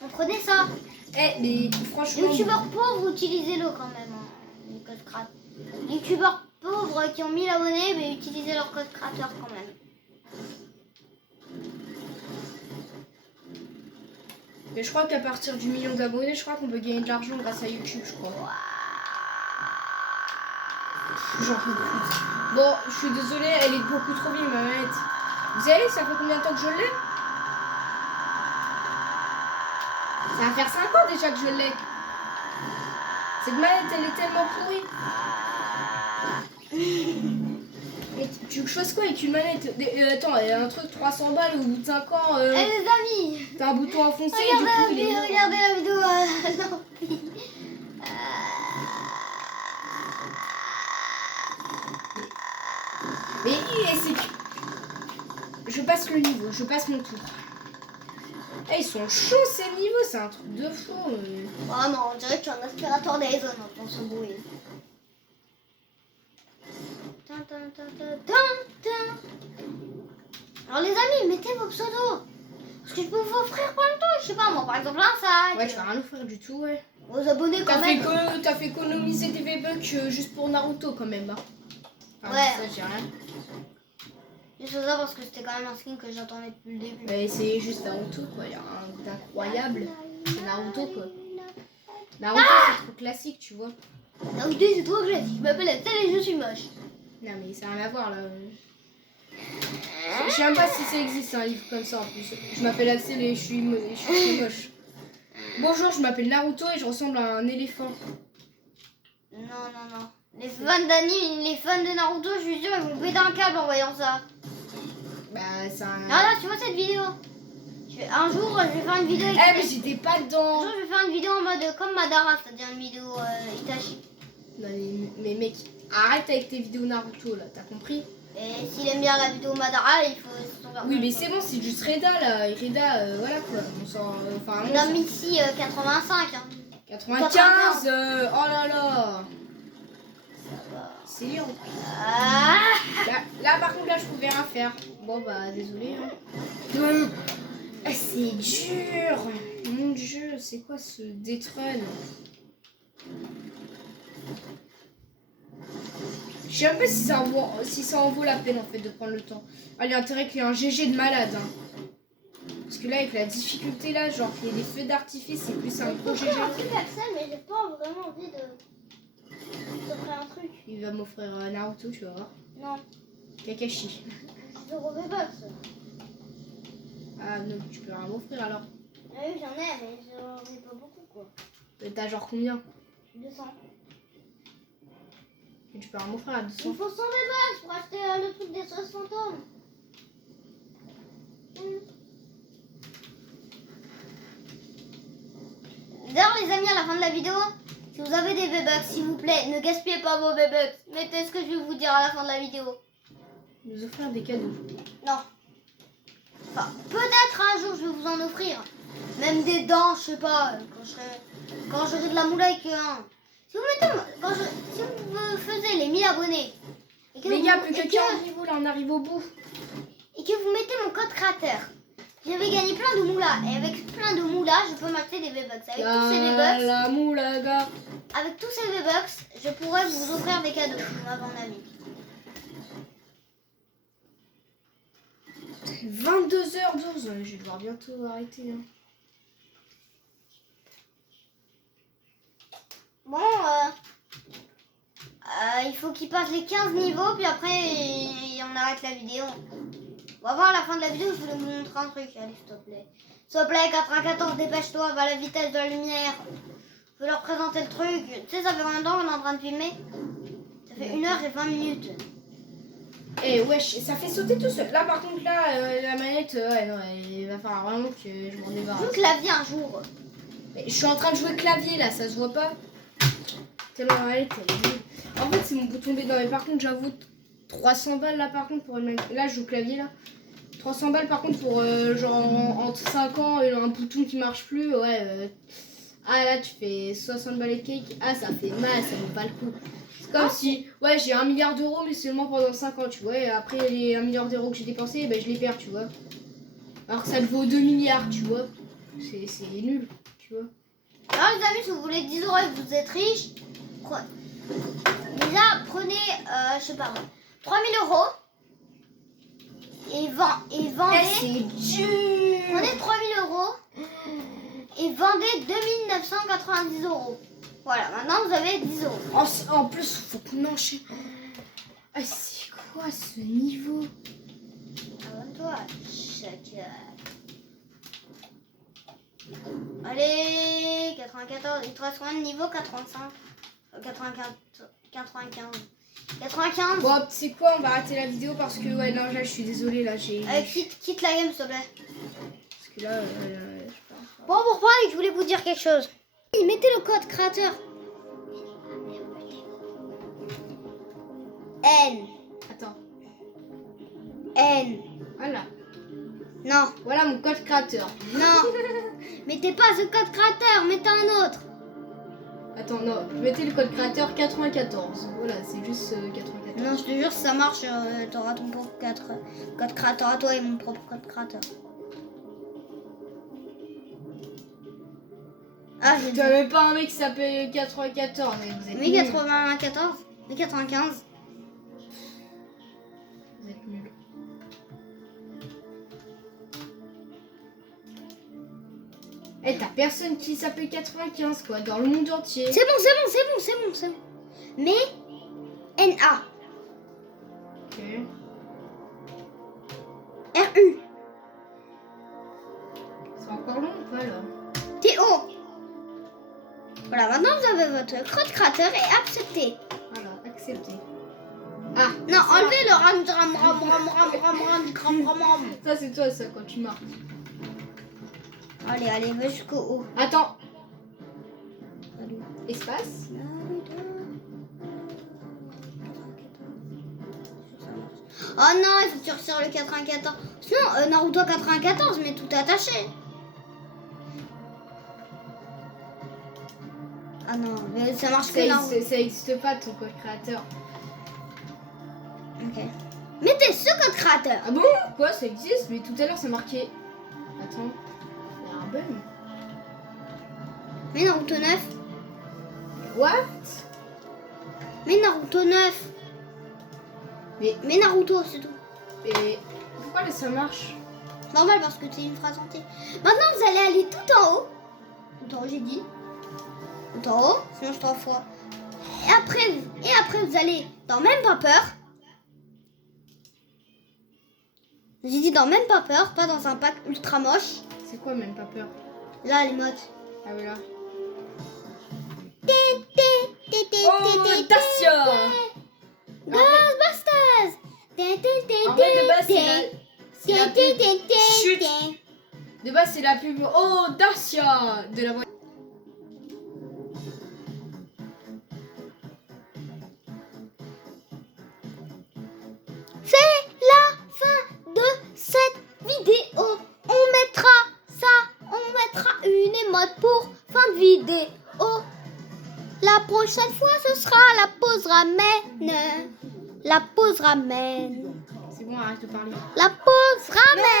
Comprenez ça? Mais franchement... Les youtubeurs pauvres, utilisez-le quand même, hein, les codes créateurs. Les youtubeurs pauvres qui ont 1000 abonnés, mais utilisez leur code créateur quand même. Mais je crois qu'à partir du 1 million d'abonnés, je crois qu'on peut gagner de l'argent grâce à YouTube, je crois. J'en peux plus. Bon, je suis désolée, elle est beaucoup trop vieille, ma manette. Vous savez, ça fait combien de temps que je l'ai? Ça va faire 5 ans déjà que je l'ai. Cette manette, elle est tellement pourrie. Mais tu veux que je fasse quoi avec une manette? Attends, il y a un truc 300 balles au bout de 5 ans. Les amis, t'as un bouton enfoncé. regardez la vidéo. Non. Mais c'est... Je passe le niveau, je passe mon tour. Eh, ils sont chauds ces niveaux, c'est un truc de fou. Vraiment, on dirait que tu as un aspirateur des zones en ce bruit. Alors les amis, mettez vos pseudos. Parce que je peux vous offrir plein de trucs. Je sais pas moi, par exemple un sac. Ouais, je vais rien offrir du tout, ouais. Aux abonnés quand même. T'as fait économiser des V-Bucks juste pour Naruto quand même. Hein. Enfin, ouais. Ça, j'ai rien. Juste ça parce que c'était quand même un skin que j'attendais depuis le début. Mais c'est juste Naruto quoi, il y a un d'incroyable. C'est Naruto quoi. Naruto c'est trop classique, tu vois. Naruto c'est trop classique. Je m'appelle Axel et je suis moche. Non mais ça n'a rien à voir là. Je sais même pas si ça existe un livre comme ça en plus. Je m'appelle Axel et je suis moche. Bonjour, je m'appelle Naruto et je ressemble à un éléphant. Non. Les fans d'anime, les fans de Naruto, je suis sûre, ils vont péter un câble en voyant ça. Bah, c'est un... Là, tu vois cette vidéo? Un jour, je vais faire une vidéo avec... mais j'étais pas dedans. Un jour, je vais faire une vidéo en mode comme Madara, c'est-à-dire une vidéo Itachi. Non, mais mec, arrête avec tes vidéos Naruto, là, t'as compris? Et s'il aime bien la vidéo Madara, il faut... Oui, mais c'est bon, c'est juste Reda, là. Et Reda, voilà, quoi. On s'en... Enfin, on a mis ici 85, hein. 95 oh là là. C'est dur. Là, par contre, là, je pouvais rien faire. Bon, bah, désolé. Hein. C'est dur. Mon Dieu, c'est quoi ce détrun? Je sais même pas si ça en vaut la peine, en fait, de prendre le temps. Ah, il y a intérêt qu'il y ait un GG de malade. Hein. Parce que là, avec la difficulté, là, genre, qu'il y ait des feux d'artifice, c'est plus un gros GG. Je vais Axel, mais j'ai pas vraiment envie d'offrir un truc. Il va m'offrir Naruto, tu vas voir. Non. Kakashi. Je veux V-Bucks. Ah non, tu peux rien m'offrir alors. Ah oui, j'en ai, mais j'en ai pas beaucoup, quoi. T'as genre combien? 200. Et tu peux rien m'offrir à 200. Il faut 100 V-Bucks pour acheter le truc des 16 fantômes. D'ailleurs les amis, à la fin de la vidéo, si vous avez des V-Bucks, s'il vous plaît, ne gaspillez pas vos V-Bucks. Mettez ce que je vais vous dire à la fin de la vidéo. Nous offrir des cadeaux. Non. Enfin, peut-être un jour je vais vous en offrir. Même des dents, je sais pas, quand j'aurai de la moula avec un... Si vous faisiez les 1000 abonnés. Et que les gars, plus que 15 niveaux, là on arrive au bout. Et que vous mettez mon code créateur. Je vais gagner plein de moulas. Et avec plein de moulas, je peux m'acheter des V-Bucks. Avec tous ces V-Bucks, la moulaga. avec tous ces V-Bucks, je pourrais vous offrir des cadeaux, à mon avis. 22h12, je vais devoir bientôt arrêter. Hein. Bon, il faut qu'il passe les 15 niveaux, puis après, on arrête la vidéo. On va voir à la fin de la vidéo, je voulais vous montrer un truc. Allez, s'il te plaît. S'il te plaît, 94, dépêche-toi, va à la vitesse de la lumière. Je vais leur présenter le truc. Tu sais, ça fait combien de temps qu'on est en train de filmer? Ça fait 1h20. Et wesh, ça fait sauter tout seul. Là, par contre, là, la manette, ouais, non, il va falloir vraiment que je m'en débarrasse. Joue clavier un jour. Mais je suis en train de jouer clavier, là, ça se voit pas. Tellement la manette, elle est nulle. En fait, c'est mon bouton B. Non, mais par contre, j'avoue, 300 balles, là, par contre, pour une manette. Là, je joue clavier, là. 300 balles, par contre, pour, genre, entre 5 ans et un bouton qui marche plus, ouais. Ah, là, tu fais 60 balles et cake. Ah, ça fait mal, ça vaut pas le coup. Comme si, ouais, j'ai 1 milliard d'euros, mais seulement pendant 5 ans, tu vois. Et après, les 1 milliard d'euros que j'ai dépensés, ben, je les perds, tu vois. Alors que ça te vaut 2 milliards, tu vois. C'est nul, tu vois. Alors, les amis, si vous voulez 10 euros et que vous êtes riche, déjà, prenez, je sais pas, 3000 euros et vendez. C'est dur. Prenez 3000 euros et vendez 2990 euros. Voilà, maintenant vous avez 10 euros. En plus, faut qu'on enchaîne. Ah, c'est quoi ce niveau? Abonne-toi, chacun. Allez, 94, il te reste combien de niveau? 85, 95. 95. Bon, c'est quoi? On va arrêter la vidéo parce que, ouais, non, là, je suis désolée, là, j'ai. Quitte la game, s'il te plaît. Parce que là, je sais pas. Bon, pour parler, je voulais vous dire quelque chose. Mettez le code créateur. Attends. N. Voilà. Non, Voilà mon code créateur. non. Mettez pas ce code créateur, mettez un autre. Attends, non. Mettez le code créateur 94. Voilà, c'est juste 94. Non, je te jure, si ça marche, t'auras ton propre code créateur à toi et mon propre code créateur. Ah, j'ai T'as même pas un mec qui s'appelle 94, mais vous êtes Mais nuls. 94, mais 95. Vous êtes nuls. Eh, t'as personne qui s'appelle 95, quoi, dans le monde entier. C'est bon. Mais NA, Ok. RU, C'est encore long ou pas, là? TO. Voilà, maintenant vous avez votre code créateur et acceptez. Voilà, accepté. Ah, Non, enlevez le ram. ça c'est toi, ça, quand tu marques. Allez, va jusqu'au haut. Attends. Espace. Oh non, il faut que tu retires le 94. Sinon, Naruto 94, mais tout attaché. Ah non, mais ça marche que Naruto. Ça existe pas, ton code créateur. Ok. Mettez ce code créateur. Ah bon? Quoi? Ça existe? Mais tout à l'heure, ça marquait... Attends. Il y a un bug. Mais Naruto 9. What? Mais Naruto 9. Mais Naruto, c'est tout. Et pourquoi là, ça marche? Normal parce que c'est une phrase entière. Maintenant, vous allez aller tout en haut. Tout en haut, j'ai dit. Tout en haut, sinon je t'en fois. Et après, vous allez dans Même pas peur. J'ai dit dans Même pas peur, pas dans un pack ultra moche. C'est quoi, même pas peur? Là, les modes. Ah oui, là. Oh, Dacia! Ghostbusters. En fait, de base, c'est la pub. Chut. De base, c'est la pub. Oh, Dacia! De la voiture. C'est la fin de cette vidéo. On mettra une émote pour fin de vidéo. La prochaine fois, ce sera la pause ramen. La pause ramen. C'est bon, arrête de parler. La pause ramen.